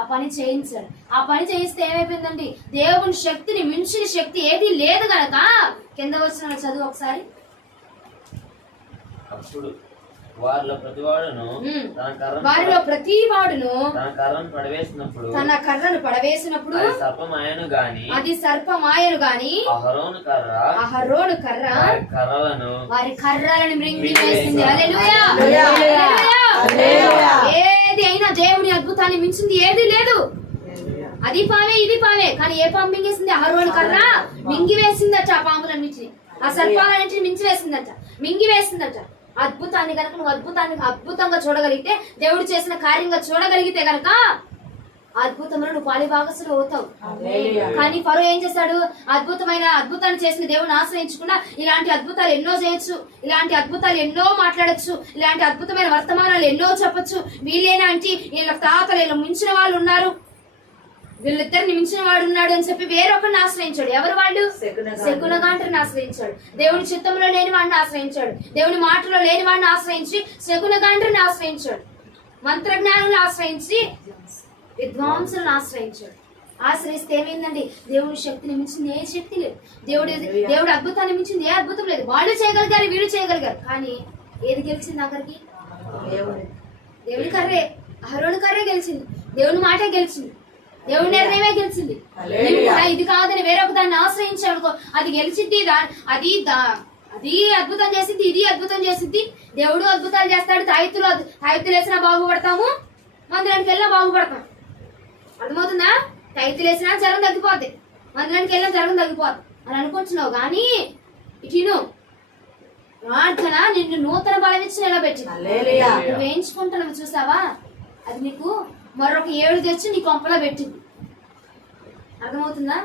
ఆ పని చేయించాడు. ఆ పని చేయిస్తే ఏమైపోయిందండి? దేవుని శక్తిని మించిన శక్తి ఏది లేదు గనక కింద వచ్చిన చదువు ఒకసారి. అప్పుడు వారిలో ప్రతివాడును తన కర్రను పడవేసినప్పుడు అది సర్పమాయను గాని అహరోను కర్ర వారి కర్రలను మృంగివేసింది. హల్లెలూయా, ఏది అయినా దేవుని అద్భుతాన్ని మించింది ఏది లేదు. అది పామే, ఇది పామే, కానీ ఏ పాము మింగేసింది? అహరోను కర్ర మింగివేసిందట. ఆ పాములన్నింటినీ, ఆ సర్పాలన్నింటినీ మింగివేసిందట. అద్భుతాన్ని కనుక నువ్వు అద్భుతంగా చూడగలిగితే, దేవుడు చేసిన కార్యంగా చూడగలిగితే కనుక అద్భుతంలో నువ్వు పాలిభాగస్తులు అవుతావు. కానీ ఫరో ఏం చేశాడు? అద్భుతాన్ని చేసిన దేవుని ఆశ్రయించకుండా ఇలాంటి అద్భుతాలు ఎన్నో చేయొచ్చు, ఇలాంటి అద్భుతాలు ఎన్నో మాట్లాడొచ్చు, ఇలాంటి అద్భుతమైన వర్తమానాలు ఎన్నో చెప్పొచ్చు. వీళ్ళేనా అంటే వీళ్ళ తాతలు వీళ్ళ మించిన వాళ్ళు ఉన్నారు, వీళ్ళిద్దరిని మించిన వాడు ఉన్నాడు అని చెప్పి వేరొకరిని ఆశ్రయించాడు. ఎవరు వాళ్ళు? శకునగాండ్రిని ఆశ్రయించాడు. దేవుని చిత్తంలో లేని వాడిని ఆశ్రయించాడు. దేవుని మాటలో లేని వాడిని ఆశ్రయించి శకునగాండ్రిని ఆశ్రయించాడు. మంత్రజ్ఞానులను ఆశ్రయించి విద్వాంసులను ఆశ్రయించాడు. ఆశ్రయిస్తే ఏమైందండి? దేవుని శక్తిని మించింది ఏ శక్తి లేదు. దేవుడి అద్భుతాన్ని మించింది ఏ అద్భుతం లేదు. వాళ్ళు చేయగలిగారు, వీళ్ళు చేయగలిగారు. కానీ ఏది గెలిచింది ఆఖరికి? దేవుని కర్రే, అహరోను కర్రే గెలిచింది. దేవుని మాటే గెలిచింది, దేవుని నిర్ణయమే గెలిచింది. ఇది కాదని వేరొక దాన్ని ఆశ్రయించాడు, అది గెలిచింది. అది అద్భుతం చేసింది, ఇది అద్భుతం చేసింది. దేవుడు అద్భుతాలు చేస్తాడు. తాయిత్తులు వేసినా బాగుపడతాము, మందిరానికి వెళ్ళినా బాగుపడతాం. అర్థమవుతుందా? తాయిత్తులు వేసినా జ్వరం తగ్గిపోద్ది, మందిరానికి వెళ్ళినా జ్వరం తగ్గిపోద్ది అని అనుకుంటున్నావు. కానీ ఇటు ప్రార్థన నిన్ను నూతన బలం ఇచ్చి నిలబెట్టింది. నువ్వు వేయించుకుంటున్నావు చూసావా? అది నీకు మరొక 7 తెచ్చి నీ కొంపలో పెట్టింది. అర్థమవుతుందా?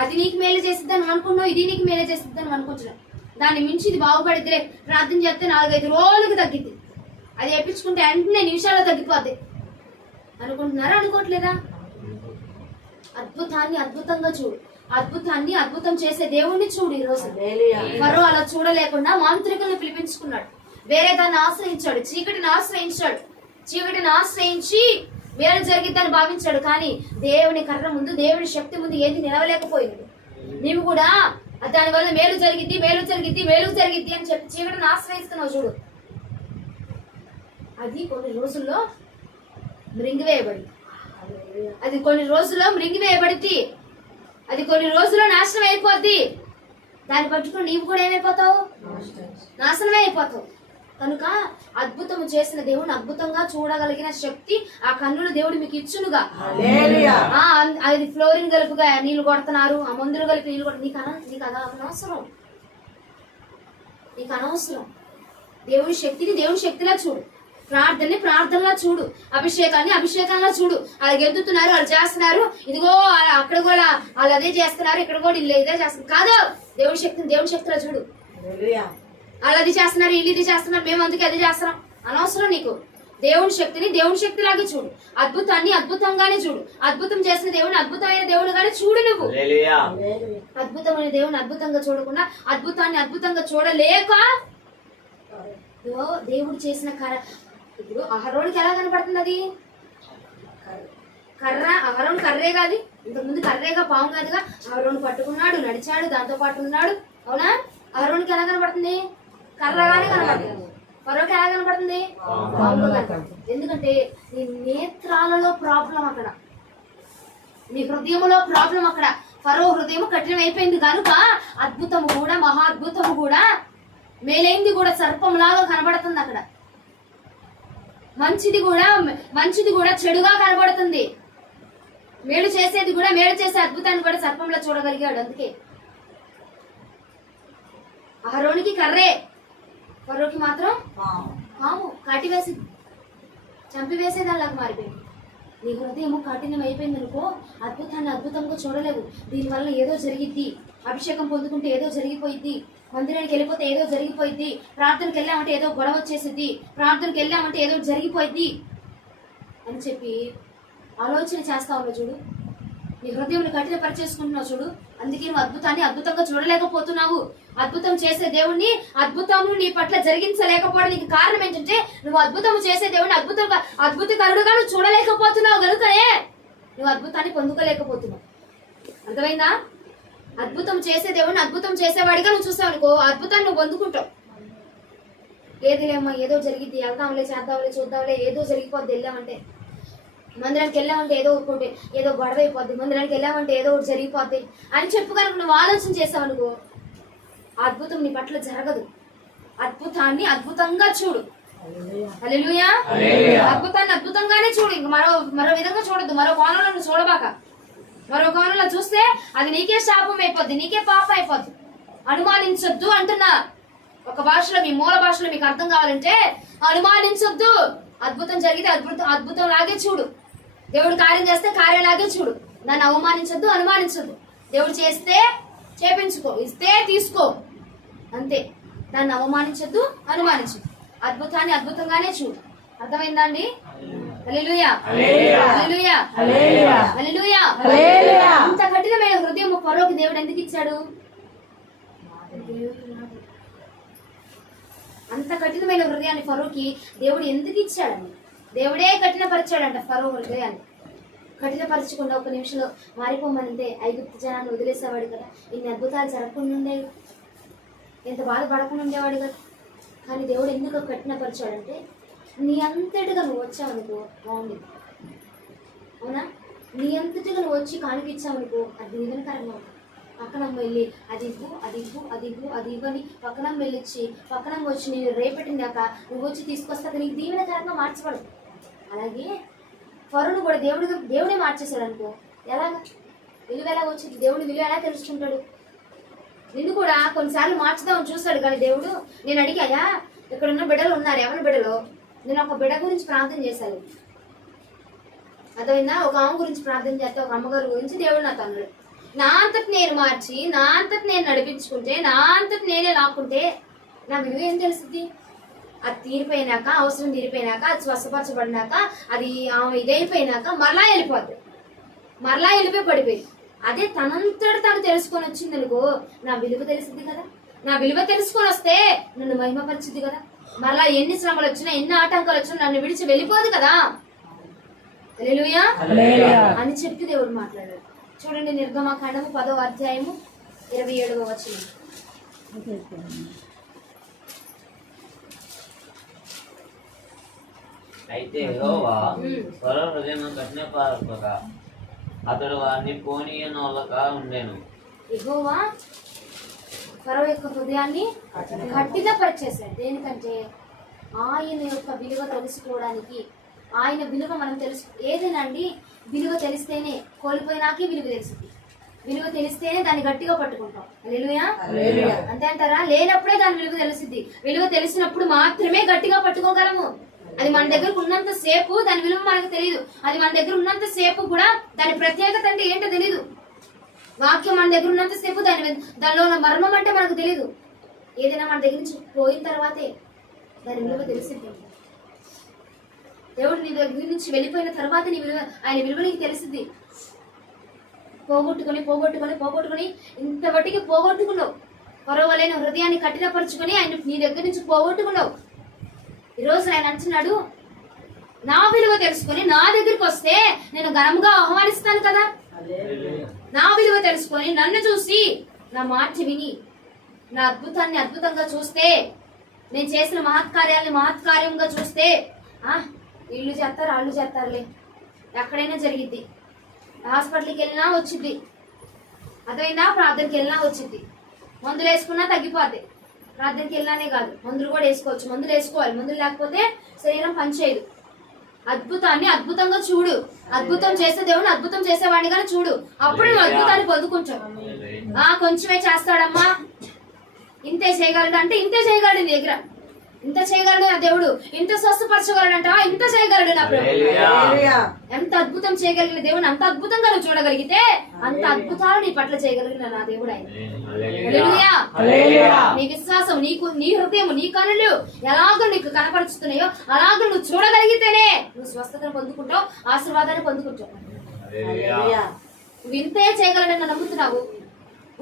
అది నీకు మేలు చేసిద్దని అనుకున్నావు, ఇది నీకు మేలు చేసిద్దని అనుకుంటున్నావు. దాన్ని మించి ఇది బాగుపడితే ప్రార్థన చేస్తే 4-5 రోజులకు తగ్గిద్ది. అది వేయించుకుంటే వెంటనే నిమిషాల్లో తగ్గిపోద్ది అనుకుంటున్నారా? అనుకోవట్లేదా? అద్భుతాన్ని అద్భుతంగా చూడు, అద్భుతాన్ని అద్భుతం చేసే దేవుణ్ణి చూడు. ఈ రోజు మరో అలా చూడలేకుండా మాంత్రికులను పిలిపించుకున్నాడు, వేరే దాన్ని ఆశ్రయించాడు, చీకటిని ఆశ్రయించాడు. చీకటిని ఆశ్రయించి మేలు జరిగిద్దని భావించాడు. కానీ దేవుని కర్ర ముందు, దేవుని శక్తి ముందు ఏది నిలవలేకపోయింది. నీవు కూడా దానివల్ల మేలు జరిగిద్ది, మేలు జరిగిద్ది, మేలు జరిగిద్ది అని చెప్పి చీకటిని ఆశ్రయిస్తున్నావు చూడు. అది కొన్ని రోజుల్లో మృంగివేయబడింది, అది కొన్ని రోజుల్లో మృంగివేయబడింది, అది కొన్ని రోజుల్లో నాశనం అయిపోద్ది. దాన్ని పట్టుకుని నీవు కూడా ఏమైపోతావు? నాశనమే అయిపోతావు. కనుక అద్భుతము చేసిన దేవుని అద్భుతంగా చూడగలిగిన శక్తి ఆ కన్నులు దేవుడు మీకు ఇచ్చునుగా. అది ఫ్లోరిన్ కలుపుగా నీళ్లు కొడుతున్నారు, ఆ మందులు కలిపి నీళ్లు కొడుతున్నారు. నీకు అనవసరం, నీకు అనవసరం. దేవుని శక్తిని దేవుని శక్తిలా చూడు, ప్రార్థనని ప్రార్థనలా చూడు, అభిషేకాన్ని అభిషేకంగా చూడు. అది గెలుతున్నారు, వాళ్ళు చేస్తున్నారు, ఇదిగో అక్కడ కూడా వాళ్ళు అదే చేస్తున్నారు, ఇక్కడ కూడా ఇల్లు ఇదే చేస్తున్నారు. కాదు, దేవుని శక్తిని దేవుని శక్తిలా చూడు. వాళ్ళు అది చేస్తున్నారు, వీళ్ళు ఇది చేస్తున్నారు, మేము అందుకే అది చేస్తున్నాం అనవసరం. నీకు దేవుని శక్తిని దేవుని శక్తిలాగే చూడు, అద్భుతాన్ని అద్భుతంగానే చూడు. అద్భుతం చేసిన దేవుని అద్భుతమైన దేవుడుగానే చూడు. నువ్వు అద్భుతమైన దేవుని అద్భుతంగా చూడకుండా అద్భుతాన్ని అద్భుతంగా చూడలేక దేవుడు చేసిన ఇప్పుడు అహరోనుకి ఎలా కనపడుతుంది? అది కర్ర, అహరోను కర్రే కాదు, ఇంతకుముందు కర్రేగా పాము కాదుగా. అహరోను పట్టుకున్నాడు, నడిచాడు, దాంతో పాటు ఉన్నాడు. అవునా? అహరోనుకి ఎలా కనపడుతుంది? కర్రగానే కనపడుతుంది. ఫరోకి ఎలా కనపడుతుంది? పాముగా కనపడుతుంది. ఎందుకంటే నీ నేత్రాలలో ప్రాబ్లం అక్కడ, నీ హృదయంలో ప్రాబ్లం అక్కడ. ఫరో హృదయం కఠినం అయిపోయింది కనుక అద్భుతము కూడా, మహా అద్భుతము కూడా, మేలైంది కూడా సర్పంలాగా కనబడుతుంది అక్కడ. మంచిది కూడా చెడుగా కనబడుతుంది. మేలు చేసేది కూడా, మేలు చేసే అద్భుతాన్ని కూడా సర్పంలో చూడగలిగాడు. అందుకే అహరోనికి కర్రే, ఫరోకి మాత్రం పాము కాటి వేసి చంపి వేసేదానిలాగా మారిపోయింది. నీ హృదయం కఠినం అయిపోయింది అనుకో, అద్భుతాన్ని అద్భుతంగా చూడలేవు. దీనివల్ల ఏదో జరిగిద్ది, అభిషేకం పొందుకుంటే ఏదో జరిగిపోయిద్ది, మందిరానికి వెళ్ళిపోతే ఏదో జరిగిపోయిద్ది, ప్రార్థనకి వెళ్ళామంటే ఏదో గొడవ వచ్చేసిద్ది, ప్రార్థనకి వెళ్ళామంటే ఏదో జరిగిపోయిద్ది అని చెప్పి ఆలోచన చేస్తావు చూడు. నీ హృదయంలో కఠినపరిచేసుకుంటున్నావు చూడు. అందుకే నువ్వు అద్భుతాన్ని అద్భుతంగా చూడలేకపోతున్నావు. అద్భుతం చేసే దేవుణ్ణి అద్భుతము నీ పట్ల జరిగించలేకపోవడానికి కారణం ఏంటంటే నువ్వు అద్భుతం చేసే దేవుడిని అద్భుతకరుడుగా నువ్వు చూడలేకపోతున్నావు కనుకనే నువ్వు అద్భుతాన్ని పొందుకోలేకపోతున్నావు. అర్థమైందా? అద్భుతం చేసే దేవుడిని అద్భుతం చేసేవాడిగా నువ్వు చూసావు అనుకో, అద్భుతాన్ని నువ్వు పొందుకుంటావు. ఏదిలేమ్మా, ఏదో జరిగిద్ది, వెళ్దాంలే, చేద్దాంలే, చూద్దాంలే, ఏదో జరిగిపోద్ది. వెళ్ళామంటే మందిరానికి వెళ్ళామంటే ఏదో ఒకటి, ఏదో గొడవ అయిపోద్ది, మందిరానికి వెళ్ళామంటే ఏదో ఒకటి జరిగిపోద్ది అని చెప్పు కనుక నువ్వు ఆలోచన చేసావు అనుకో, అద్భుతం నీ పట్ల జరగదు. అద్భుతాన్ని అద్భుతంగా చూడు. హల్లెలూయా. అద్భుతాన్ని అద్భుతంగానే చూడు. ఇంక మరో విధంగా చూడద్దు. మరో కోణంలో నువ్వు చూడబాక. మరో కోణంలో చూస్తే అది నీకే శాపం అయిపోద్ది, నీకే పాపం అయిపోద్ది. అనుమానించొద్దు అంటున్నా. ఒక భాషలో, మీ మూల భాషలో మీకు అర్థం కావాలంటే అనుమానించొద్దు. అద్భుతం జరిగితే అద్భుతం లాగే చూడు. దేవుడు కార్యం చేస్తే కార్యలాగే చూడు. దాన్ని అవమానించొద్దు, అనుమానించొద్దు. దేవుడు చేస్తే చేపించుకో, ఇస్తే తీసుకో, అంతే. దాన్ని అవమానించొద్దు, అనుమానించొద్దు. అద్భుతాన్ని అద్భుతంగానే చూడు. అర్థమైందా అండి? హల్లెలూయా, హల్లెలూయా, హల్లెలూయా. అంత కఠినమైన హృదయం ఫరోకి దేవుడు ఎందుకు ఇచ్చాడు? అంత కఠినమైన హృదయాన్ని ఫరోకి దేవుడు ఎందుకు ఇచ్చాడని? దేవుడే కఠినపరిచాడంట ఫరో హృదయాన్ని. కఠినపరచకుండా ఒక నిమిషంలో మారిపోమనంటే ఐగుప్తు జనాన్ని వదిలేసేవాడు కదా, ఇన్ని అద్భుతాలు జరగకుండా ఉండేవి, ఎంత బాధపడకుండా ఉండేవాడు కదా. కానీ దేవుడు ఎందుకు కఠినపరిచాడంటే, నీ అంతటిగా నువ్వు వచ్చావనుకో బాగుండేది. అవునా? నీ అంతటిగా నువ్వు వచ్చి కానిపించావనుకో అది దీవెనకరంగా ఉంటుంది. పక్కనం వెళ్ళి అది ఇవ్వు, అది ఇవ్వు, అది ఇవ్వు, అది ఇవ్వని పక్కనం వెళ్ళొచ్చి పక్కనం వచ్చి నేను రేపెట్టినాక నువ్వు వచ్చి తీసుకొస్తే నీకు దీవెనకరంగా మార్చబడు. అలాగే ఫరోను కూడా దేవుడే మార్చేశాడు అనుకో, ఎలాగ విలువ ఎలా వచ్చింది? దేవుడు విలువ ఎలా తెలుసుకుంటాడు? నిన్ను కూడా కొన్నిసార్లు మార్చుదామని చూస్తాడు. కానీ దేవుడు, నేను అడిగాయా ఇక్కడ ఉన్న బిడ్డలు ఉన్నారు, ఎవరి బిడ్డలో నేను ఒక బిడ్డ గురించి ప్రార్థన చేశాను. అదైనా ఒక ఆమె గురించి ప్రార్థన చేస్తే, ఒక అమ్మగారి గురించి దేవుడు నా తండ్రి నా అంతటి నేను మార్చి, నా అంతటి నేను నడిపించుకుంటే, నా అంతటి నేనే లాక్కుంటే నా విలువ ఏం తెలుస్తుంది? అది తీరిపోయినాక, అవసరం తీరిపోయినాక, అది స్వస్థపరచబడినాక, అది ఆమె ఇదైపోయినాక మరలా వెళ్ళిపోద్ది, మరలా వెళ్ళిపోయి పడిపోయి. అదే తనంతటి తను తెలుసుకొని వచ్చింది అనుకో, నా విలువ తెలిసింది కదా. నా విలువ తెలుసుకొని వస్తే నన్ను మహిమపరిచింది కదా. మరలా ఎన్ని శ్రమలు వచ్చినా, ఎన్ని ఆటంకాలు వచ్చినా నన్ను విడిచి వెళ్ళిపోదు కదా. హల్లెలూయా అని చెప్పి దేవుడు మాట్లాడాడు. చూడండి, నిర్గమకాండము 10వ అధ్యాయము 27వ వచనం. అయితే యెహోవా ఫరో హృదయం కఠినపరచక అతడు వారిని పోనీయనొల్లక ఉండెను. యెహోవా ఫరో యొక్క హృదయాన్ని కఠినపరిచేశాడు. దేనికంటే ఆయన యొక్క విలువ తెలుసుకోవడానికి. ఆయన విలువ మనం తెలుసు. ఏదైనా అండి, విలువ తెలిస్తేనే, కోల్పోయినాకే విలువ తెలుస్తుంది. విలువ తెలిస్తేనే దాన్ని గట్టిగా పట్టుకుంటాం. హల్లెలూయా, అంతే అంటారా? లేనప్పుడే దాని విలువ తెలుస్తుంది. విలువ తెలిసినప్పుడు మాత్రమే గట్టిగా పట్టుకోగలము. అది మన దగ్గర ఉన్నంత సేపు దాని విలువ మనకు తెలియదు. అది మన దగ్గర ఉన్నంత సేపు కూడా దాని ప్రత్యేకత అంటే ఏంటో తెలీదు. వాక్యం మన దగ్గర ఉన్నంత సేపు దానిలో ఉన్న మర్మం అంటే మనకు తెలీదు. ఏదైనా మన దగ్గర నుంచి పోయిన తర్వాతే దాని విలువ తెలిసింది. దేవుడు నీ దగ్గర నుంచి వెళ్ళిపోయిన తర్వాత నీ విలువ, ఆయన విలువ నీకు తెలిసింది. పోగొట్టుకుని పోగొట్టుకుని పోగొట్టుకుని ఇంతవరకు పోగొట్టుకున్నావు. పర్వాలేని హృదయాన్ని కఠినపరుచుకొని ఆయన నీ దగ్గర నుంచి పోగొట్టుకున్నావు. ఈరోజు ఆయన అంటున్నాడు, నా విలువ తెలుసుకొని నా దగ్గరికి వస్తే నేను ఘనంగా ఆహ్వానిస్తాను కదా. నా విలువ తెలుసుకొని నన్ను చూసి నా మాట విని నా అద్భుతాన్ని అద్భుతంగా చూస్తే, నేను చేసిన మహత్కార్యాన్ని మహత్కార్యంగా చూస్తే, వీళ్ళు చేస్తారు వాళ్ళు చేస్తారులే, ఎక్కడైనా జరిగిద్ది. హాస్పిటల్కి వెళ్ళినా వచ్చింది, అదైనా ప్రార్థనకి వెళ్ళినా వచ్చింది. మందులు వేసుకున్నా తగ్గిపోద్ది. ప్రార్థనకి వెళ్ళానే కాదు, మందులు కూడా వేసుకోవచ్చు. మందులు వేసుకోవాలి. మందులు లేకపోతే శరీరం పనిచేయదు. అద్భుతాన్ని అద్భుతంగా చూడు. అద్భుతం చేసే దేవుని అద్భుతం చేసేవాడిగానే చూడు. అప్పుడు నువ్వు అద్భుతాన్ని పొందుకుంటావు. కొంచెమే చేస్తాడమ్మా, ఇంతే చేయగలడు అంటే ఇంతే చేయగలడు. నీ దగ్గర ఇంత చేయగలడు నా దేవుడు, ఇంత స్వస్థపరచగలడంట, ఇంత చేయగలడు నా ప్రభు. ఎంత అద్భుతం చేయగలిగిన దేవుని అంత అద్భుతంగా నువ్వు చూడగలిగితే అంత అద్భుతాలు నీ పట్ల చేయగలిగిన నా దేవుడు ఆయన. నీ విశ్వాసం, నీ హృదయం, నీ కనులు ఎలాగో నీకు కనపరుచుతున్నాయో అలాగ నువ్వు చూడగలిగితేనే నువ్వు స్వస్థతను పొందుకుంటావు, ఆశీర్వాదాన్ని పొందుకుంటావు. నువ్వు ఇంతే చేయగలడని నమ్ముతున్నావు.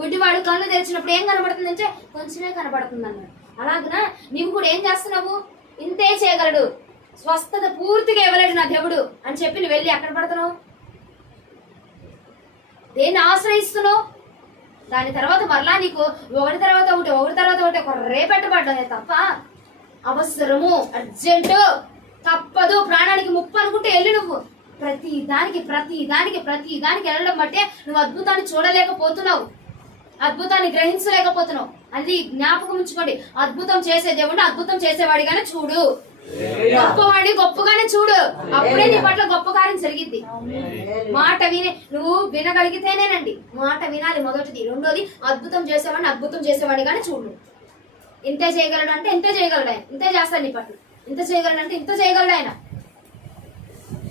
గుడ్డివాడు కళ్ళు తెరిచినప్పుడు ఏం కనబడుతుందంటే కొంచెమే కనబడుతుంది అన్నాడు. అలాగనా నీవు కూడా ఏం చేస్తున్నావు? ఇంతే చేయగలడు, స్వస్థత పూర్తిగా ఇవ్వలేడు నా దేవుడు అని చెప్పి నువ్వు వెళ్ళి ఎక్కడ పడుతున్నావు? దేన్ని ఆశ్రయిస్తున్నావు? దాని తర్వాత మరలా నీకు ఒకటి తర్వాత ఒకటి, ఒకటి తర్వాత ఒకటి ఒక రేపెట్టబడ్డానే తప్ప అవసరము, అర్జెంటు, తప్పదు, ప్రాణానికి ముప్పు అనుకుంటే వెళ్ళి నువ్వు ప్రతి దానికి వెళ్ళడం బట్టే నువ్వు అద్భుతాన్ని చూడలేకపోతున్నావు, అద్భుతాన్ని గ్రహించలేకపోతున్నావు. అది జ్ఞాపకం ఉంచుకోండి. అద్భుతం చేసే దేవుడిని అద్భుతం చేసేవాడిగానే చూడు, గొప్పవాడిని గొప్పగానే చూడు. అప్పుడే నీ పట్ల గొప్ప కార్యం జరిగింది. మాట నువ్వు వినగలిగితేనేనండి. మాట వినాలి మొదటిది. రెండోది, అద్భుతం చేసేవాడిని అద్భుతం చేసేవాడిగానే చూడు. ఇంతే చేయగలడు అంటే ఇంతే చేయగలడు ఆయన, ఇంతే చేస్తాడు నీ పట్ల. ఇంత చేయగలడు అంటే ఇంత చేయగలడు ఆయన.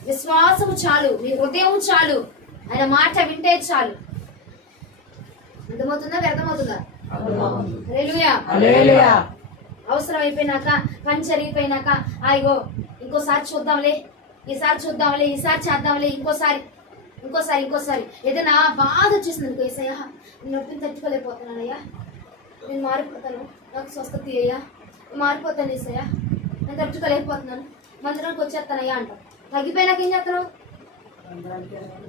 విశ్వాసము చాలు, మీ హృదయం చాలు, ఆయన మాట వింటే చాలు. అర్థమవుతుందా వ్యర్థమవుతుందా? హల్లెలూయా. అవసరం అయిపోయినాక, పని జరిగిపోయినాక అయ్యో ఇంకోసారి చూద్దాంలే, ఈసారి చూద్దాంలే, ఈసారి చేద్దాంలే, ఇంకోసారి ఏదైనా బాధ వచ్చేసింది అనుకో, ఏసయ్యా నొప్పిని తట్టుకోలేకపోతున్నానయ్యా, నేను మారిపోతాను, నాకు స్వస్థత అయ్యా, మారిపోతాను ఏసయ్యా, నేను తట్టుకోలేకపోతున్నాను, మందిరానికి వచ్చేస్తానయ్యా అంటాం. తగ్గిపోయినాక ఏం చేస్తున్నావు?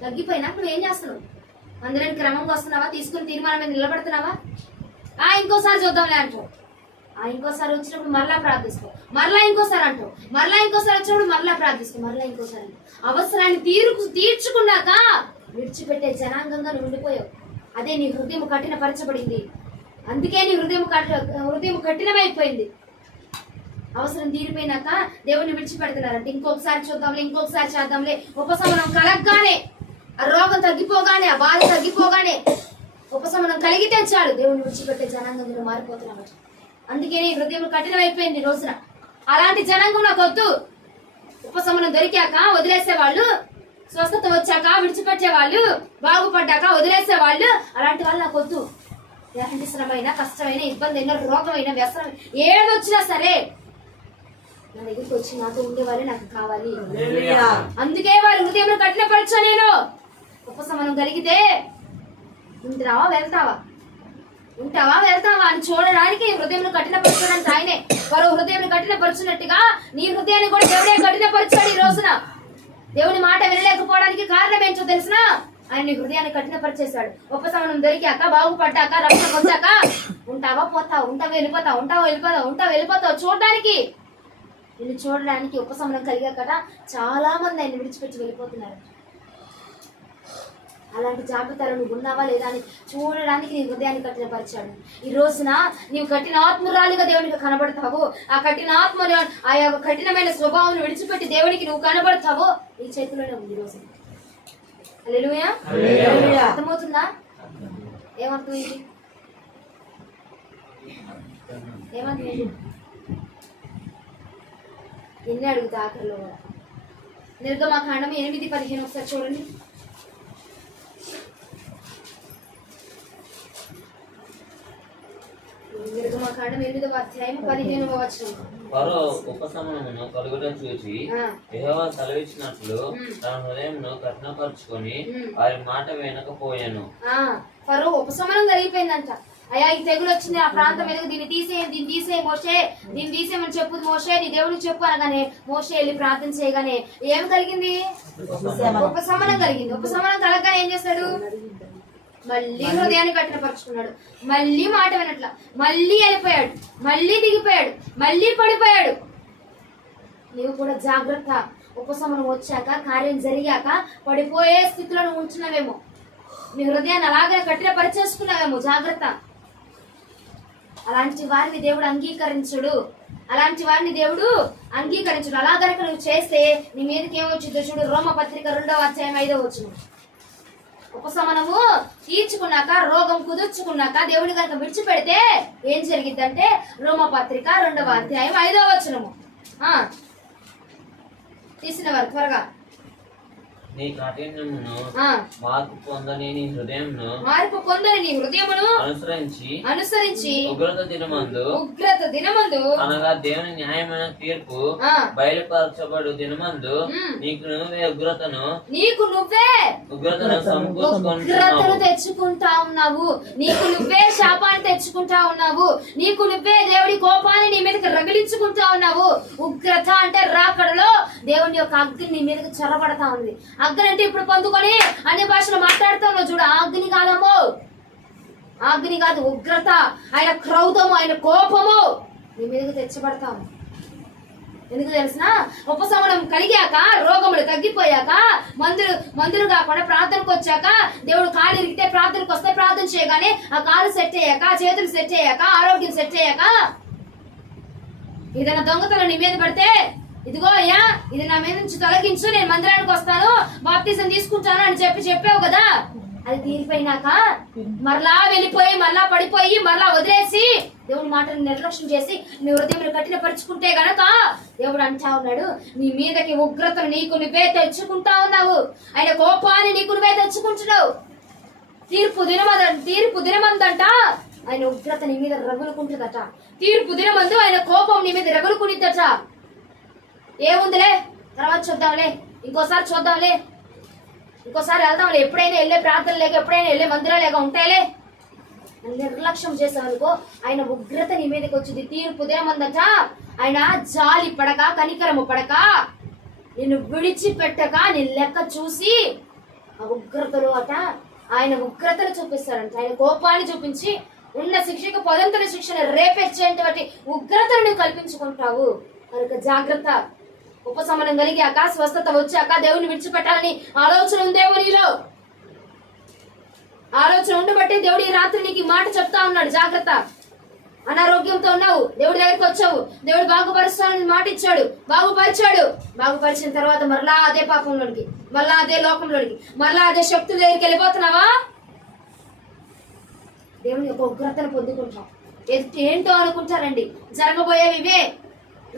తగ్గిపోయినాక నువ్వు ఏం చేస్తున్నావు? మందిరానికి క్రమంగా వస్తున్నావా? తీసుకుని తీర్మానం మీద నిలబడుతున్నావా? ఇంకోసారి చూద్దాంలే అంటావు. ఇంకోసారి వచ్చినప్పుడు మరలా ప్రార్థిస్తావు, మరలా ఇంకోసారి అంటావు, మరలా ఇంకోసారి వచ్చినప్పుడు మరలా ప్రార్థిస్తావు, మరలా ఇంకోసారి. అవసరాన్ని తీర్చుకున్నాక విడిచిపెట్టే జనాంగంగా నువ్వు ఉండిపోయావు. అదే నీ హృదయం కఠినపరచబడింది. అందుకే నీ హృదయం కఠినమైపోయింది. అవసరం తీరిపోయినాక దేవుని విడిచిపెడుతున్నారంటే ఇంకొకసారి చూద్దాంలే, ఇంకొకసారి చేద్దాంలే. ఉపశమనం కలగగానే, ఆ రోగం తగ్గిపోగానే, ఆ బాధ తగ్గిపోగానే, ఉపశమనం కలిగితే చాలు దేవుని విడిచిపెట్టే జనాంగంలో మారిపోతున్నాం. అందుకే నీ హృదయం కఠినమైపోయింది రోజున. అలాంటి జనాంగం నాకు వద్దు. ఉపశమనం దొరికాక వదిలేసేవాళ్ళు, స్వస్థత వచ్చాక విడిచిపెట్టేవాళ్ళు, బాగుపడ్డాక వదిలేసేవాళ్ళు, అలాంటి వాళ్ళు నాకు వద్దు. ఎలాంటి శ్రమైన, కష్టమైన, ఇబ్బంది అయినా, రోగమైన, వ్యసనం ఏదొచ్చినా సరే నా దగ్గరికి వచ్చి నాతో ఉండేవాళ్ళే నాకు కావాలి. అందుకే వారి హృదయంలో కఠినపరచా నేను. ఉపశమనం కలిగితే ఉంటావా వెళ్తావా అని చూడడానికి హృదయంలో కఠినపరచడానికి ఆయనే. వారు హృదయం కఠినపరచున్నట్టుగా నీ హృదయాన్ని కూడా దేవుడే కఠినపరిచాడు. ఈ రోజున దేవుని మాట వినలేకపోవడానికి కారణం ఏంటో తెలిసినా ఆయన నీ హృదయాన్ని కఠినపరిచేశాడు. ఉపశమనం దొరికాక, బాగుపడ్డాక, రక్షణ పొందాక ఉంటావా పోతావు, ఉంటావా వెళ్ళిపోతావు చూడడానికి. నిన్ను చూడడానికి ఉపశమనం కలిగాక చాలా మంది ఆయన విడిచిపెట్టి వెళ్ళిపోతున్నారు. అలాంటి జాబితాలో నువ్వు ఉన్నావా లేదా అని చూడడానికి నీ హృదయాన్ని కఠినపరిచాడు. ఈ రోజున నీవు కఠినాత్మురాలుగా దేవునికి కనబడతావు. ఆ కఠినాత్మను, ఆ యొక్క కఠినమైన స్వభావం విడిచిపెట్టి దేవునికి నువ్వు కనబడతావో నీ చేతిలోనే ఉంది ఈ రోజు. హల్లెలూయా. అర్థమవుతుందా? ఏమర్థమైంది? ఎన్ని అడుగుతా ఆఖరిలో కూడా. నిర్గమకాండం 8:15 ఒకసారి చూడండి. నిర్గమకాండం 8వ అధ్యాయం 15వ వచనం. ఫరో ఉపశమనమును కలుగుట చూచి యెహోవా సెలవిచ్చినట్లు తన హృదయమును కఠినపరుచుకొని వారి మాట వినకపోయాను. ఫరో ఉపశమనం కలిగిపోయిందంట. అయ్యా ఈ తెగులు వచ్చింది ఆ ప్రాంతం మీద, దీన్ని తీసే మోషే, దీన్ని తీసేయమని చెప్పు మోషే, నీ దేవుడికి చెప్పు అనగానే మోషే వెళ్ళి ప్రార్థన చేయగానే ఏం కలిగింది? ఉపశమనం కలిగింది. ఉపశమనం కలగగానే ఏం చేస్తాడు? మళ్ళీ హృదయాన్ని కఠినపరుచుకున్నాడు. మళ్ళీ మాట వినట్ల, మళ్ళీ వెళ్ళిపోయాడు, మళ్ళీ దిగిపోయాడు, మళ్ళీ పడిపోయాడు. నీవు కూడా జాగ్రత్త. ఉపశమనం వచ్చాక, కార్యం జరిగాక పడిపోయే స్థితిలో నువ్వు ఉంటున్నావేమో, నీ హృదయాన్ని అలాగే కఠినపరిచేసుకున్నావేమో, జాగ్రత్త. అలాంటి వారిని దేవుడు అంగీకరించుడు. అలా గనక నువ్వు చేస్తే నీ మీదకి ఏమొచ్చిందో చూడు. రోమపత్రిక 2వ అధ్యాయం 5వ వచనం. ఉపశమనము తీర్చుకున్నాక, రోగం కుదుర్చుకున్నాక దేవుని కనుక విడిచిపెడితే ఏం జరిగిద్దంటే రోమపత్రిక 2వ అధ్యాయం 5వ వచనము. తీసిన వారు త్వరగా. నీ కాఠిన్యమును మార్పు పొందని నీ హృదయమును అనుసరించి ఉగ్రత దినమందు అనగా దేవుని న్యాయమైన తీర్పు బయలుపరచబడు దినమందు నీకు నువ్వే ఉగ్రతను తెచ్చుకుంటా ఉన్నావు. నీకు నువ్వే శాపాన్ని తెచ్చుకుంటా ఉన్నావు. నీకు నువ్వే దేవుడి కోపాన్ని నీ మీదకి రగిలించుకుంటా ఉన్నావు. ఉగ్రత అంటే రాకడలో దేవుని యొక్క అగ్ని నీ మీదకి చొరబడతా ఉంది. అగ్ని అంటే ఇప్పుడు పొందుకొని అన్ని భాషలో మాట్లాడుతున్నావు చూడు. అగ్ని కాదమ్మో, అగ్ని కాదు, ఉగ్రత. ఆయన క్రౌధము, ఆయన కోపము నీ మీదకి తెచ్చబడతాము. ఎందుకు తెలిసిన? ఉపశమనం కలిగాక, రోగములు తగ్గిపోయాక, మందులు కాకుండా ప్రార్థనకు వచ్చాక, దేవుడు కాలు ఇరిగితే ప్రార్థనకు వస్తే ప్రార్థన చేయగానే ఆ కాలు సెట్ అయ్యాక, చేతులు సెట్ అయ్యాక, ఆరోగ్యం సెట్ అయ్యాక, ఏదైనా దొంగతనం నీ మీద పడితే ఇదిగో అయ్యా ఇది నా మీద నుంచి తొలగించు, నేను మందిరానికి వస్తాను, బాప్తిజం తీసుకుంటాను అని చెప్పావు కదా. అది తీరిపోయినాక మరలా వెళ్ళిపోయి మరలా పడిపోయి మరలా వదిలేసి దేవుడి మాటను నిర్లక్ష్యం చేసి నీ హృదయం కఠినపరుచుకుంటే గనక దేవుడు అంటా ఉన్నాడు, నీ మీదకి ఉగ్రతను నీకు నువ్వే తెచ్చుకుంటా ఉన్నావు. ఆయన కోపాన్ని నీకు నువ్వే తెచ్చుకుంటున్నావు. తీర్పు దినమందంట ఆయన ఉగ్రత నీ మీద రగులుకుంటుందట. తీర్పు దినమందు ఆయన కోపం నీ మీద రగులుకునిద్దట. ఏముందిలే, తర్వాత చూద్దాంలే, ఇంకోసారి చూద్దాంలే, ఇంకోసారి వెళ్దాంలే, ఎప్పుడైనా వెళ్ళే ప్రార్థన లేక ఎప్పుడైనా వెళ్ళే మందిరాలు లేక ఉంటాయిలే నిర్లక్ష్యం చేసావనుకో ఆయన ఉగ్రత నీ మీదకి వచ్చింది. తీర్పు దినమందట ఆయన జాలి పడక కనికరము పడక నిన్ను విడిచిపెట్టక నీ లెక్క చూసి ఆ ఉగ్రతలో అట ఆయన ఉగ్రతను చూపిస్తాడంట. ఆయన కోపాన్ని చూపించి ఉన్న శిక్షకు పదంతర శిక్షణ రేపెచ్చేటువంటి ఉగ్రతను నువ్వు కల్పించుకుంటావు. కనుక జాగ్రత్త. ఉపశమనం కలిగాక స్వస్థత వచ్చాక దేవుని విడిచిపెట్టాలని ఆలోచన ఉందేమో నీలో. ఆలోచన ఉండబట్టి దేవుడు ఈ రాత్రి నీకు మాట చెప్తా ఉన్నాడు, జాగ్రత్త. అనారోగ్యంతో ఉన్నావు, దేవుడి దగ్గరికి వచ్చావు, దేవుడు బాగుపరుస్తానని మాట ఇచ్చాడు, బాగుపరిచిన తర్వాత మరలా అదే పాపంలోనికి, మరలా అదే లోకంలోనికి, మరలా అదే శక్తుల దగ్గరికి వెళ్ళిపోతున్నావా? దేవుని యొక్క ఉగ్రతను పొందుకుంటాం. ఏంటో అనుకుంటారండి, జరగబోయేవి ఇవే.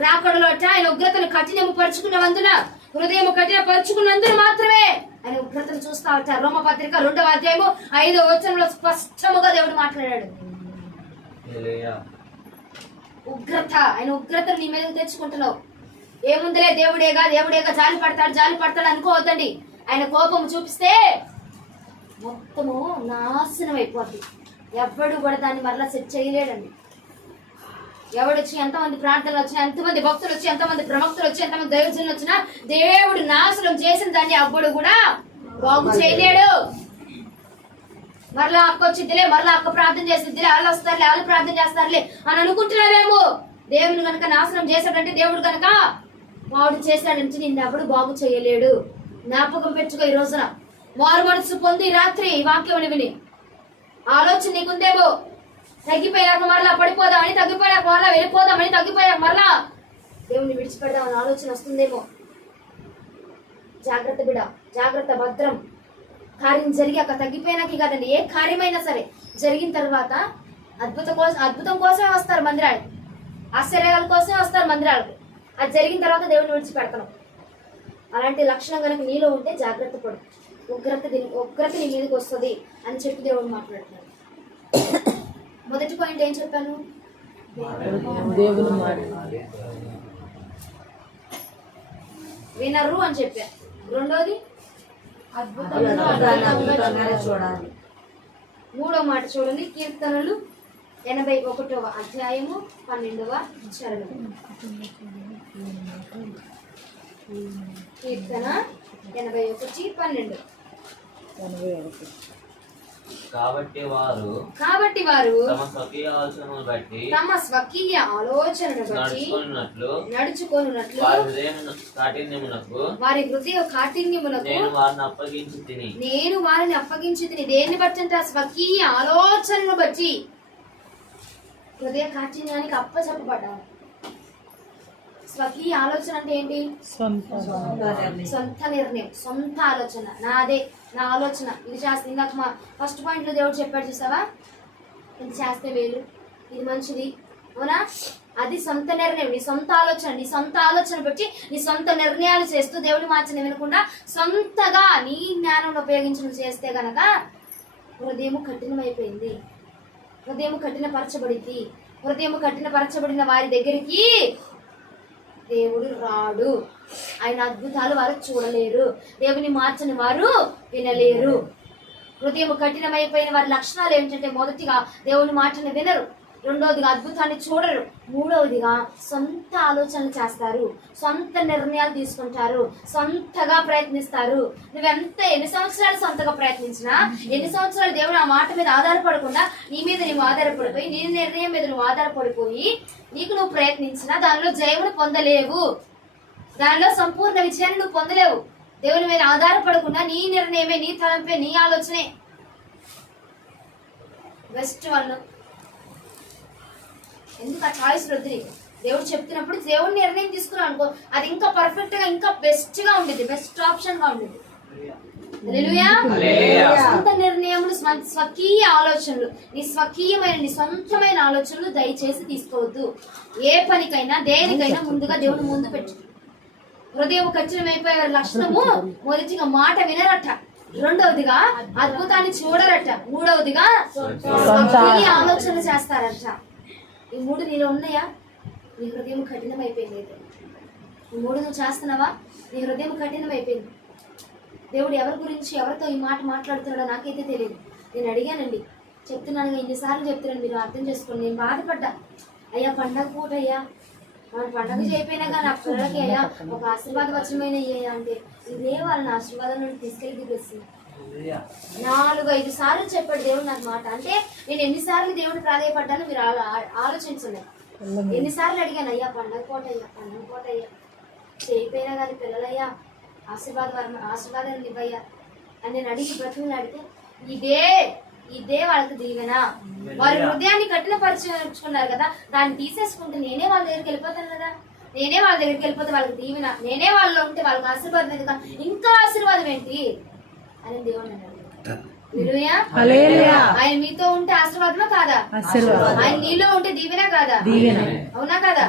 రాకడలో ఆయన ఉగ్రతను కఠినము పరుచుకున్నందున, హృదయం కఠినపరుచుకున్నందున మాత్రమే ఆయన ఉగ్రతను చూస్తా ఉంటారు. రోమపత్రిక 2వ అధ్యాయము 5వ వచనంలో స్పష్టముగా దేవుడు మాట్లాడాడు. ఉగ్రత, ఆయన ఉగ్రతను నీ మీద తెచ్చుకుంటున్నావు. ఏముందిలే, దేవుడేగా జాలి పడతాడు అనుకోవద్దండి. ఆయన కోపం చూపిస్తే మొత్తము నాశనం అయిపోద్ది. ఎవడు కూడా దాన్ని మరలా సెట్ చేయలేడండి. ఎవడొచ్చి ఎంతమంది ప్రార్థనలు వచ్చినా, ఎంతమంది భక్తులు వచ్చి, ఎంతమంది ప్రవక్తలు వచ్చి, ఎంతమంది దైవజనులు వచ్చినా దేవుడు నాశనం చేసిన దాన్ని అబ్బడు కూడా బాగు చేయలేడు. మరలా అక్క వచ్చిద్దిలే, మరలా అక్క ప్రార్థన చేసిద్దిలే, వాళ్ళు వస్తారులే, వాళ్ళు ప్రార్థన చేస్తారులే అని అనుకుంటున్నావేమో. దేవుని కనుక నాశనం చేశాడంటే, దేవుడు కనుక వాడు చేశాడంటే నిన్ను ఎవడు బాగు చేయలేడు. జ్ఞాపకం పెట్టుకో. ఈ రోజున మారు మనసు పొంది రాత్రి ఈ వాక్యం విని ఆలోచన నీకుందేమో, తగ్గిపోయాక మరలా పడిపోదామని, తగ్గిపోయాక మరలా వెళ్ళిపోదామని, తగ్గిపోయాక మరలా దేవుని విడిచిపెడదామని ఆలోచన వస్తుందేమో. జాగ్రత్త బిడ, జాగ్రత్త, భద్రం. కార్యం జరిగాక, తగ్గిపోయినాక కాదండి, ఏ కార్యమైనా సరే జరిగిన తర్వాత అద్భుతం కోసమే వస్తారు మందిరానికి, ఆశ్చర్యాల కోసమే వస్తారు మందిరాలకు. అది జరిగిన తర్వాత దేవుని విడిచిపెడతాం. అలాంటి లక్షణం కనుక నీలో ఉంటే జాగ్రత్త పడు. ఉగ్రత నీ మీదకి వస్తుంది అని చెప్పి దేవుడు మాట్లాడుతున్నాడు. మొదటి పాయింట్ ఏం చెప్పాను? వినరు అని చెప్పాను. రెండోది చూడాలి. మూడో మాట చూడండి, కీర్తనలు 81వ అధ్యాయము 12వ చరణం. కీర్తన 81:12. కాబట్టి వారు తమ స్వకీయ ఆలోచనను బట్టి నడుచుకొనున్నట్లు వారి హృదయ కాఠిన్యమునకు నేను వారిని అప్పగించి తిని. దేన్ని బట్టి అంటే స్వకీయ ఆలోచనను బట్టి. హృదయ కాఠిన్యానికి అప్పచెప్పబడ్డారు. స్వకీయ ఆలోచన అంటే ఏంటి? సొంత నిర్ణయం, సొంత ఆలోచన. నా ఆలోచన ఇది చేస్తే, ఇందాక మా ఫస్ట్ పాయింట్ లో దేవుడు చెప్పాడు చూసావా, ఇది చేస్తే వేలు, ఇది మంచిది, అవునా? అది సొంత నిర్ణయం, నీ సొంత ఆలోచన. నీ సొంత ఆలోచన బట్టి నీ సొంత నిర్ణయాలు చేస్తూ దేవుడి మాటని వినకుండా సొంతగా నీ జ్ఞానం ఉపయోగించి చేస్తే గనక హృదయము కఠినమైపోయింది. హృదయము కఠినపరచబడింది. హృదయము కఠినపరచబడిన వారి దగ్గరికి దేవుడు రాడు. ఆయన అద్భుతాలు వారు చూడలేరు. దేవుని మార్చని వారు వినలేరు. హృదయం కఠినమైపోయిన వారి లక్షణాలు ఏంటంటే, మొదటిగా దేవుని మాటను వినరు, రెండవదిగా అద్భుతాన్ని చూడరు, మూడవదిగా సొంత ఆలోచనలు చేస్తారు, సొంత నిర్ణయాలు తీసుకుంటారు, సొంతగా ప్రయత్నిస్తారు. ఎన్ని సంవత్సరాలు సొంతగా ప్రయత్నించినా, ఎన్ని సంవత్సరాలు దేవుడు ఆ మాట మీద ఆధారపడకుండా నీ మీద నువ్వు ఆధారపడిపోయి, నీ నిర్ణయం మీద నువ్వు ఆధారపడిపోయి నీకు నువ్వు ప్రయత్నించినా దానిలో జయమును పొందలేవు. దానిలో సంపూర్ణ విజయాన్ని నువ్వు పొందలేవు. దేవుని మీద ఆధారపడకుండా నీ నిర్ణయమే, నీ తలంపే, నీ ఆలోచనే బెస్ట్ వన్. ఎందుకు ఆ చాయిస్ వద్దు నీకు. దేవుడు చెప్తున్నప్పుడు దేవుడు నిర్ణయం తీసుకున్నావు అనుకో, అది ఇంకా పర్ఫెక్ట్ గా, ఇంకా బెస్ట్ గా ఉండేది, బెస్ట్ ఆప్షన్ గా ఉండేది. హల్లెలూయా. సొంత నిర్ణయములు, స్వకీయ ఆలోచనలు, నీ స్వకీయమైన నీ సొంతమైన ఆలోచనలు దయచేసి తీసుకోవద్దు. ఏ పనికైనా దేనికైనా ముందుగా దేవుని ముందు పెట్టు. హృదయం కఠినమైపోయే లక్షణము మొదటిగా మాట వినరట, రెండవదిగా అద్భుతాన్ని చూడరట, మూడవదిగా స్వకీయ ఆలోచనలు చేస్తారట. ఈ మూడు నీలో ఉన్నాయా? నీ హృదయం కఠినమైపోయింది. ఈ మూడు నువ్వు చేస్తున్నావా? నీ హృదయం కఠినమైపోయింది. దేవుడు ఎవరి గురించి ఎవరితో ఈ మాట మాట్లాడుతున్నాడో నాకైతే తెలియదు. నేను అడిగానండి, చెప్తున్నాను, ఎన్నిసార్లు చెప్తున్నాను, మీరు అర్థం చేసుకోండి. నేను బాధపడ్డా, అయ్యా పండగ పూట అయ్యా, పండగ చేయపోయినా కానీ నా పిల్లలకి అయ్యా ఒక ఆశీర్వాద వచనమైన అయ్యా అంటే ఇదే వాళ్ళని ఆశీర్వాదం నుండి తీసుకెళ్ళి దిగేస్తుంది. 4-5 సార్లు చెప్పాడు దేవుడు నాకు మాట. అంటే నేను ఎన్నిసార్లు దేవుడు ప్రాధాయపడ్డాను మీరు ఆలోచించండి. ఎన్నిసార్లు అడిగాను, అయ్యా పండగ పూట అయ్యా, పండగ పూట అయ్యా, చేయపోయినా కానీ పిల్లలయ్యా ఆశీర్వాదాన్ని ఇవ్వయ్యా అని నేను అడిగి బ్రతుకుని అడిగితే ఇదే వాళ్ళకి దీవెన. వారి హృదయాన్ని కఠినపరచుకున్నారు కదా, దాన్ని తీసేసుకుంటే నేనే వాళ్ళ దగ్గరికి వెళ్ళిపోతాను కదా, నేనే వాళ్ళ దగ్గరికి వెళ్ళిపోతే వాళ్ళకి దీవెన, నేనే వాళ్ళలో ఉంటే వాళ్ళకి ఆశీర్వాదం ఎందుకు, ఇంకా ఆశీర్వాదం ఏంటి అని దేవుడు అన్నాడు. హల్లెలూయా. ఆయన మీతో ఉంటే ఆశీర్వాదమా కాదా? ఆయన నీలో ఉంటే దీవెన కాదా? అవునా కదా?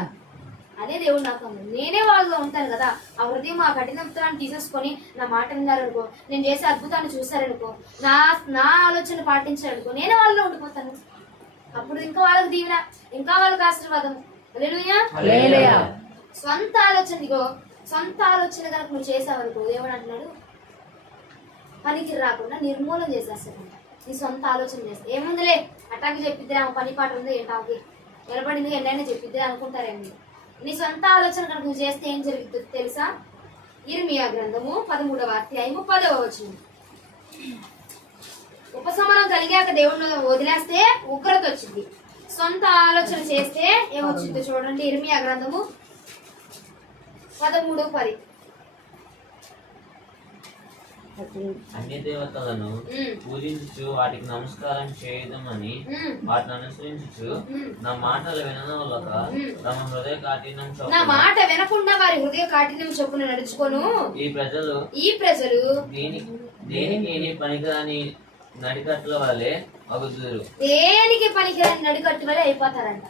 అదే దేవుడు నాకు అన్నాడు. నేనే వాళ్ళలో ఉంటాను కదా, ఆ హృదయం ఆ కఠినత్వాన్ని తీసేసుకొని నా మాట విన్నారనుకో, నేను చేసే అద్భుతాన్ని చూసారనుకో, నా ఆలోచన పాటించారనుకో, నేనే వాళ్ళలో ఉండిపోతాను. అప్పుడు ఇంకా వాళ్ళకి దీవెన, ఇంకా వాళ్ళకి ఆశీర్వాదం. హల్లెలూయా. సొంత ఆలోచన, ఇగో సొంత ఆలోచన కనుక నువ్వు చేసావనుకో, దేవుడు అంటున్నాడు పనికి రాకుండా నిర్మూలన చేసేస్తాడు. నీ సొంత ఆలోచన చేస్తే ఏముందిలే, అట్టాకి చెప్పిద్దిరా, పని పాట ఉంది ఏంటాకి, నిలబడింది ఎన్నైనా చెప్పిద్దిరా అనుకుంటారేమో. నీ సొంత ఆలోచన కనుక నువ్వు చేస్తే ఏం జరుగుతుందో తెలుసా? ఇర్మియా గ్రంథము 13వ అధ్యాయము 10వ వచనం. ఉపశమనం కలిగాక దేవుడిని వదిలేస్తే ఉగ్రత వచ్చింది. సొంత ఆలోచన చేస్తే ఏమొచ్చిందో చూడండి. ఇర్మియా గ్రంథము 13:10. అన్య దేవతలను పూజించు వాటికి నమస్కారం చేయదమని వాటిని అనుసరించు నా మాటలు వినక తమ హృదయ కాఠిన్యం చొప్పున, నా మాట వినకుండా వారి హృదయ కాఠిన్యం చొప్పున నడుచుకోను ఈ ప్రజలు దేనికి పనికిరాని నడికట్ల వలె అగుదురు. దేనికి పనికిరాని నడికట్టు వలె అయిపోతారంట.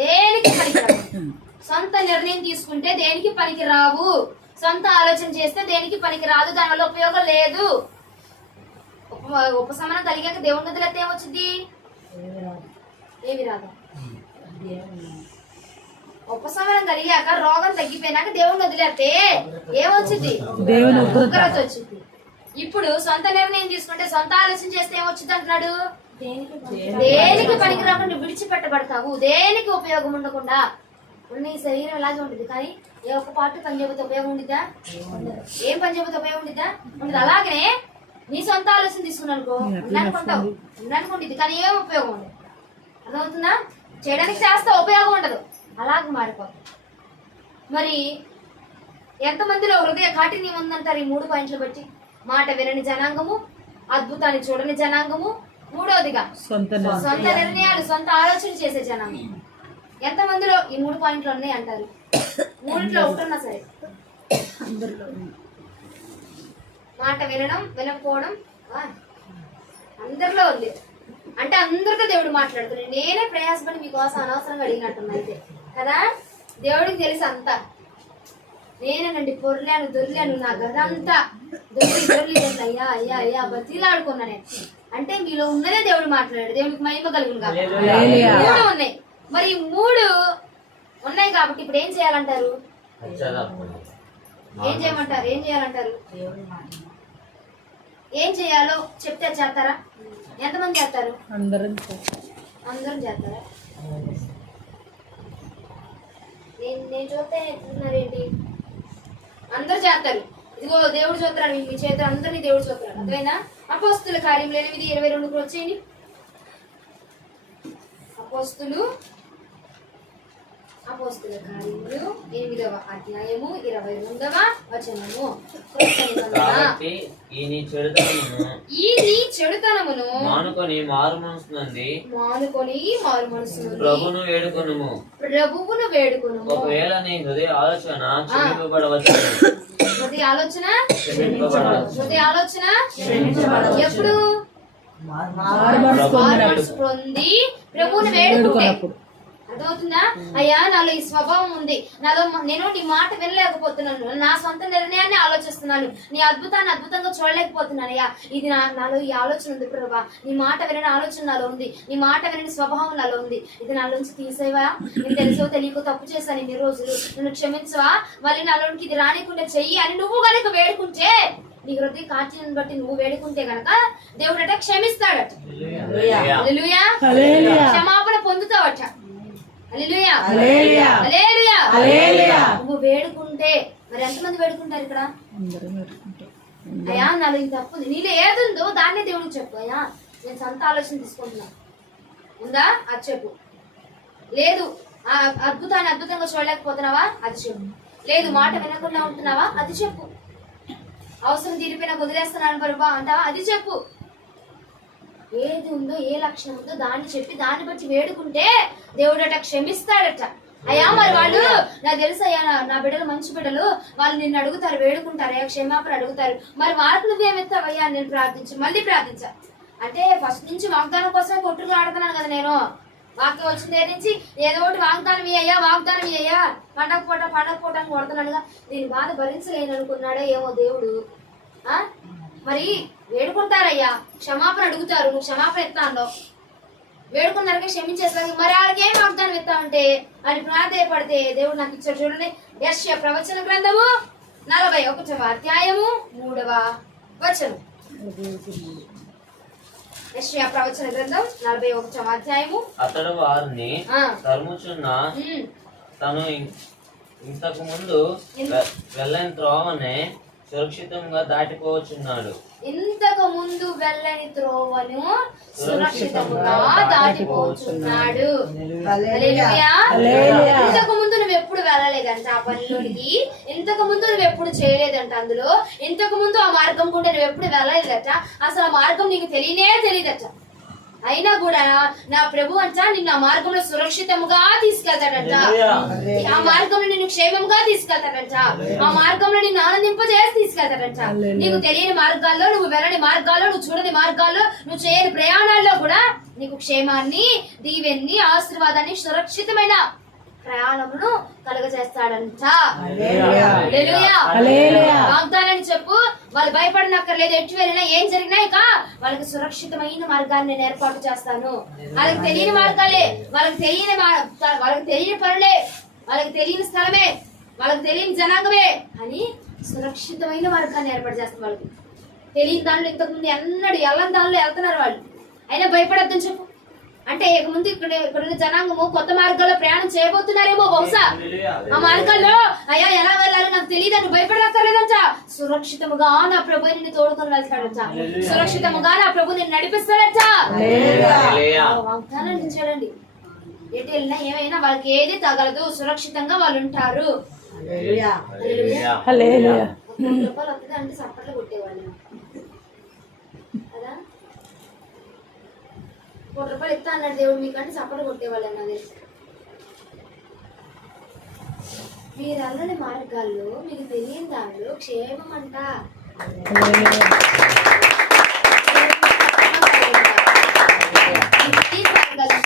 దేనికి పనికిరావు. సొంత నిర్ణయం తీసుకుంటే దేనికి పనికి రావు. సొంత ఆలోచన చేస్తే దేనికి పనికి రాదు, దానివల్ల ఉపయోగం లేదు. ఉపశమనం కలిగాక దేవుని వదిలేస్తే ఏమొచ్చింది? ఏమి రాదు. ఉపశమనం కలిగాక రోగం తగ్గిపోయినాక దేవుని వదిలేస్తే ఏమొచ్చింది? ఉగ్రత వచ్చింది. ఇప్పుడు సొంత నిర్ణయం తీసుకుంటే, సొంత ఆలోచన చేస్తే ఏమొచ్చింది అంటున్నాడు? దేనికి పనికి రాకుండా విడిచిపెట్టబడతావు. దేనికి ఉపయోగం ఉండకుండా ఉన్న ఈ శరీరం ఇలాగే ఉంటుంది. కానీ ఏ ఒక్క పాటు పని చేయబోతే ఉపయోగం ఉండిద్దా? ఏం పని చేయబోతే ఉపయోగం ఉండిద్దా? ఉండదు. అలాగనే నీ సొంత ఆలోచన తీసుకున్నానుకో, ఉండనుకుంటావు, ఉండనుకుంటుంది, కానీ ఏం ఉపయోగం ఉండదు. అర్థమవుతుందా? చేయడానికి చేస్తే ఉపయోగం ఉండదు, అలాగే మారిపోతుంది. మరి ఎంతమందిలో హృదయ కాఠిన్యం ఉందంటారు ఈ 3 పాయింట్లు బట్టి? మాట వినని జనాంగము, అద్భుతాన్ని చూడని జనాంగము, మూడవదిగా సొంత నిర్ణయాలు, సొంత ఆలోచన చేసే జనాంగం. ఎంతమందిలో ఈ 3 పాయింట్లు ఉన్నాయి అంటారు? 3లో ఒకటున్నా సరే. మాట వినడం, వినకపోవడం అందరిలో ఉంది. అంటే అందరితో దేవుడు మాట్లాడుతున్నాడు. నేనే ప్రయాసపడి మీకోసం అనవసరంగా అడిగినట్టున్నా అయితే కదా. దేవుడికి తెలుసు అంతా. నేనేనండి పొర్లాను, దొర్లాను, నా గదంతా దొర్లి అయ్యా అయ్యా అయ్యా బతిలాడుకున్నా నేను. అంటే మీలో ఉన్నదే దేవుడు మాట్లాడాడు. దేవుడికి మహిమ కలుగును కాదు. 3 ఉన్నాయి. మరి 3 ఉన్నాయి కాబట్టి ఇప్పుడు ఏం చేయాలంటారు? ఏం చేయమంటారు? ఏం చేయాలంటారు? ఏం చేయాలో చెప్తే చేస్తారా? ఎంతమంది చేస్తారు? అందరం చేస్తారా? నేను చూస్తే ఏంటి? అందరు చేస్తారు. ఇదిగో దేవుడు చూస్తాడు మీ చేతులు అందరినీ దేవుడు చూస్తాడు. అర్థమైనా? అపోస్తుల కార్యములు 8:22 వచ్చేయండి. అపోస్తుల కార్యములు 8వ అధ్యాయము 22వ వచనము. కాబట్టి ఈ నీ చెడుతనమును మానుకొని మారు మనసు నుండి ప్రభువును వేడుకొనుము. ఒకవేళ నీ హృదయ ఆలోచన చెడిపోబడవచ్చు. హృదయ ఆలోచన ఎప్పుడు మనసు పొంది ప్రభువుని వేడుకుంటే. అర్థమవుతుందా? అయ్యా నాలో ఈ స్వభావం ఉంది, నేను నీ మాట వినలేకపోతున్నాను, నా సొంత నిర్ణయాన్ని ఆలోచిస్తున్నాను, నీ అద్భుతాన్ని అద్భుతంగా చూడలేకపోతున్నాను. అయ్యా ఇది నాలో ఈ ఆలోచన ఉంది ప్రభా, నీ మాట వినని ఆలోచన నాలో ఉంది, నీ మాట వినని స్వభావం నాలో ఉంది, ఇది నాలోంచి తీసేవా? నేను తెలుసో తెలియకో తప్పు చేశాను ఇన్ని రోజులు, నన్ను క్షమించవా? మళ్ళీ నాలోనికి ఇది రానికుండా చెయ్యి అని నువ్వు కనుక వేడుకుంటే, నీ హృదయ కాంతిని బట్టి నువ్వు వేడుకుంటే గనక దేవుడట క్షమిస్తాడట. హల్లెలూయా. క్షమాపణ పొందుతావట. హల్లెలూయా. నువ్వు వేడుకుంటే, మరి ఎంతమంది వేడుకుంటారు ఇక్కడ? అయ్యా నాలో ఇది తప్పు ఉంది, నీలో ఏదుందో దాన్నే దేవుడికి చెప్పు. అయ్యా నేను సొంత ఆలోచన తీసుకుంటున్నా, ఉందా అది చెప్పు. లేదు ఆ అద్భుతాన్ని అద్భుతంగా చూడలేకపోతున్నావా, అది చెప్పు. లేదు మాట వినకుండా ఉంటున్నావా, అది చెప్పు. అవసరం తీరిపోయినా వదిలేస్తున్నాను బరుబా అంటావా, అది చెప్పు. ఏది ఉందో ఏ లక్షణం ఉందో దాన్ని చెప్పి దాన్ని బట్టి వేడుకుంటే దేవుడట క్షమిస్తాడట. అయ్యా మరి వాళ్ళు నాకు తెలుసు అయ్యా, నా బిడ్డలు మంచి బిడ్డలు, వాళ్ళు నిన్ను అడుగుతారు, వేడుకుంటారు, అయ్యా క్షమాపణ అడుగుతారు, మరి వాళ్ళకి నువ్వేమెత్తావయ్యా? నేను మళ్ళీ ప్రార్థించా అంటే ఫస్ట్ నుంచి వాగ్దానం కోసమే కొట్టుకు ఆడుతున్నాను కదా నేను. వాక్యం వచ్చిన దగ్గర నుంచి ఏదో ఒకటి వాగ్దానం ఇయ్యా పండగ పూట అని కొడుతున్నాడుగా. దీని బాధ భరించలేను అనుకున్నాడే ఏమో దేవుడు. మరి వేడుకుంటారయ్యా, క్షమాపణ అడుగుతారు, నువ్వు క్షమాపణ ఎత్తాను, వేడుకున్నారుగా క్షమించేస్తారు, మరి వాళ్ళకి ఏం వాగ్దానం ఎత్తామంటే అని ప్రాధేయపడితే దేవుడు నాకు ఇచ్చాడు. చూడండి యెషయా ప్రవచన గ్రంథము 41వ అధ్యాయము 3వ వచనం. యెషయా ప్రవచన గ్రంథం 41వ అధ్యాయము. అతడు వారిని తరుముచున్న తను ఇంతకు ముందు వెళ్ళని త్రోవనే సురక్షితంగా దాటిపోవచ్చున్నాడు. ఇంతకు ముందు వెళ్ళని త్రోవను సురక్షితంగా దాటిపోతున్నాడు. ఇంతకు ముందు నువ్వు ఎప్పుడు వెళ్ళలేదంట ఆ పనిలోనికి, ఇంతకు ముందు నువ్వు ఎప్పుడు చేయలేదంట అందులో, ఇంతకు ముందు ఆ మార్గం కూడా నువ్వు ఎప్పుడు వెళ్ళలేదట, అసలు ఆ మార్గం నీకు తెలియదట. అయినా కూడా నా ప్రభు అంట నిన్ను ఆ మార్గంలో సురక్షితముగా తీసుకెళ్తాడంట, ఆ మార్గంలో నిన్ను క్షేమంగా తీసుకెళ్తాడంట, ఆ మార్గంలో నిన్ను ఆనందింపజేసి తీసుకెళ్తాడంట. నీకు తెలియని మార్గాల్లో, నువ్వు వెళ్ళని మార్గాల్లో, నువ్వు చూడని మార్గాల్లో, నువ్వు చేయని ప్రయాణాల్లో కూడా నీకు క్షేమాన్ని, దీవెన్ని, ఆశీర్వాదాన్ని, సురక్షితమైన ప్రయాణమును కలుగజేస్తాడంట. వాగ్దానాన్ని చెప్పు. వాళ్ళు భయపడనక్కర్లేదు, ఎటు వెళ్ళినా ఏం జరిగినా ఇక వాళ్ళకి సురక్షితమైన మార్గాన్ని నేను ఏర్పాటు చేస్తాను. వాళ్ళకి తెలియని మార్గాలే, వాళ్ళకి తెలియని పనులే, వాళ్ళకి తెలియని స్థలమే, వాళ్ళకి తెలియని జనాంగమే అని సురక్షితమైన మార్గాన్ని ఏర్పాటు చేస్తాను. వాళ్ళకి తెలియని దానిలో ఇంతకుముందు వెళ్ళని దానిలో వెళ్తున్నారు వాళ్ళు, అయినా భయపడొద్దని చెప్పు. అంటే ఇక ముందు ఇక్కడ ఉన్న జనాంగము కొత్త మార్గాల్లో ప్రయాణం చేయబోతున్నారేమో బహుశా. ఆ మార్గాల్లో అయ్యా ఎలా వెళ్ళాలో నాకు తెలియదని భయపడక్కర్లేదంట. సురక్షితముగా నా ప్రభు నిన్ను తోడుకొని వెళ్తాడంట, సురక్షితముగా నా ప్రభు నిన్ను నడిపిస్తాడంట. వాగ్దానాన్ని చూడండి, ఎటు వెళ్ళినా ఏమైనా వాళ్ళకి ఏది తగలదు, సురక్షితంగా వాళ్ళు ఉంటారు. రూపాయలు వస్తుంది అంటే చప్పట్లు కొట్టేవాళ్ళు కదా. ₹1 ఇస్తా అన్నాడు దేవుడు మీకంటే చప్పట్లు కొట్టేవాళ్ళు అన్నది. మీరు అల్లని మార్గాల్లో, మీకు తెలియని దానిలో క్షేమం అంట.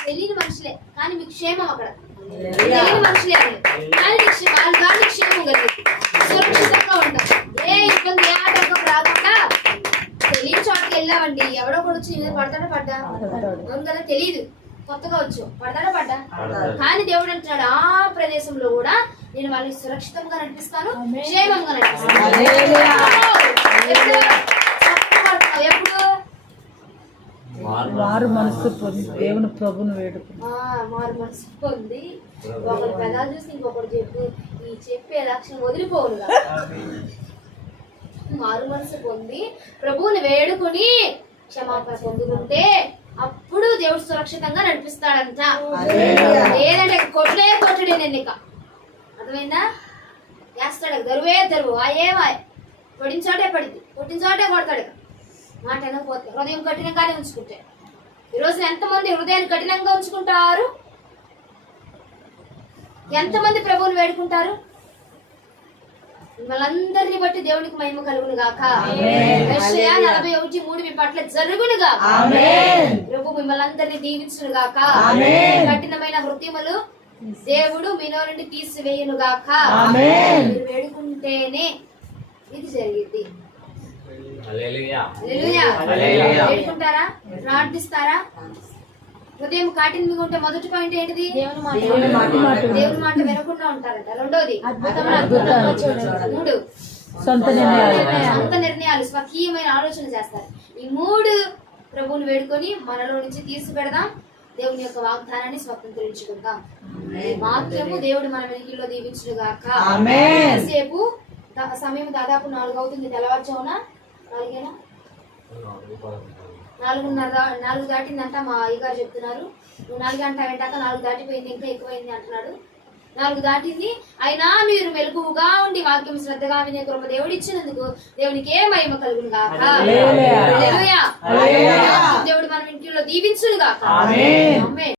తెలియని మనుషులే కానీ మీకు క్షేమం, అక్కడ తెలియని మనుషులే కానీ వాళ్ళకి క్షేమం కలిగి సురక్షితంగా ఉంటాం. ఏ ఇబ్బంది ఏ ఆటంకం రాకుండా తెలియని చోటకి వెళ్ళామండి, ఎవడో కూడా వచ్చి పడతా అవును కదా, తెలియదు, కొత్తగా వచ్చు, పడతా కానీ దేవుడు అంటున్నాడు ఆ ప్రదేశంలో కూడా నేను వాళ్ళని సురక్షితంగా నడిపిస్తాను, క్షేమంగా నడిపిస్తాను. ఎప్పుడు మారు మనసు పొంది దేవుని ప్రభుని మారు మనసు పొంది ఒకరి పెదాలు చూసి ఇంకొకరు చెప్పే లక్ష్యం వదిలిపోవును. మారు మనసు పొంది ప్రభువుని వేడుకుని క్షమాపణ పొందుకుంటే అప్పుడు దేవుడు సురక్షితంగా నడిపిస్తాడంట. లేదంటే కొట్టుడే నేను ఇక అర్థమైందా? వేస్తాడు దరువు ఏమాయ్ పడిన చోటే పడింది, కొట్టిన చోటే కొడతాడు. ఇక మాట అనకపోతే హృదయం కఠినంగానే ఉంచుకుంటే. ఈరోజు ఎంతమంది హృదయాన్ని కఠినంగా ఉంచుకుంటారు? ఎంతమంది ప్రభువుని వేడుకుంటారు? మిమ్మల్ని అందరిని బట్టి దేవునికి మహిమ కలుగును గాక. యెషయా 41:3 మీ పట్ల జరుగును గాక. ప్రభు మిమ్మల్ని అందరిని దీవించును గాక. కఠినమైన హృదయములు దేవుడు మీలో నుండి తీసివేయును గాక. మీరు వేడుకుంటేనే ఇది జరిగింది. హల్లెలూయా. హల్లెలూయా. వేడుకుంటారా? ప్రార్థిస్తారా? ఉదయం కాఠిన్యంగా ఉంటే మొదటి పాయింట్ ఏంటిది? దేవుని మాట వినకుండా ఉంటారంట. రెండోది మూడు సొంత నిర్ణయాలు, స్వకీయమైన ఆలోచన చేస్తారు. ఈ మూడు ప్రభువుని వేడుకొని మనలో నుంచి తీసి పెడదాం. దేవుని యొక్క వాగ్దానాన్ని స్వతంత్రించుకుందాం. ఈ వాక్యము దేవుడు మన వెలుగులో దీవించును గాక. సేపు సమయం దాదాపు 4 అవుతుంది. తెల్లవారుజామున 4 దాటిందంట. మా అయ్యగారు చెప్తున్నారు. నువ్వు 4 గంటల వెంటాక 4 దాటిపోయింది, ఇంకా ఎక్కువైంది అంటున్నాడు. 4 దాటింది. అయినా మీరు మెలకువగా ఉండి వాక్యం శ్రద్ధగా వినే కృప దేవుడు ఇచ్చినందుకు దేవునికి ఏ మహిమ కలుగును గాక. హల్లెలూయా. దేవుడు మన ఇంటిలో దీవించును గాక. ఆమేన్.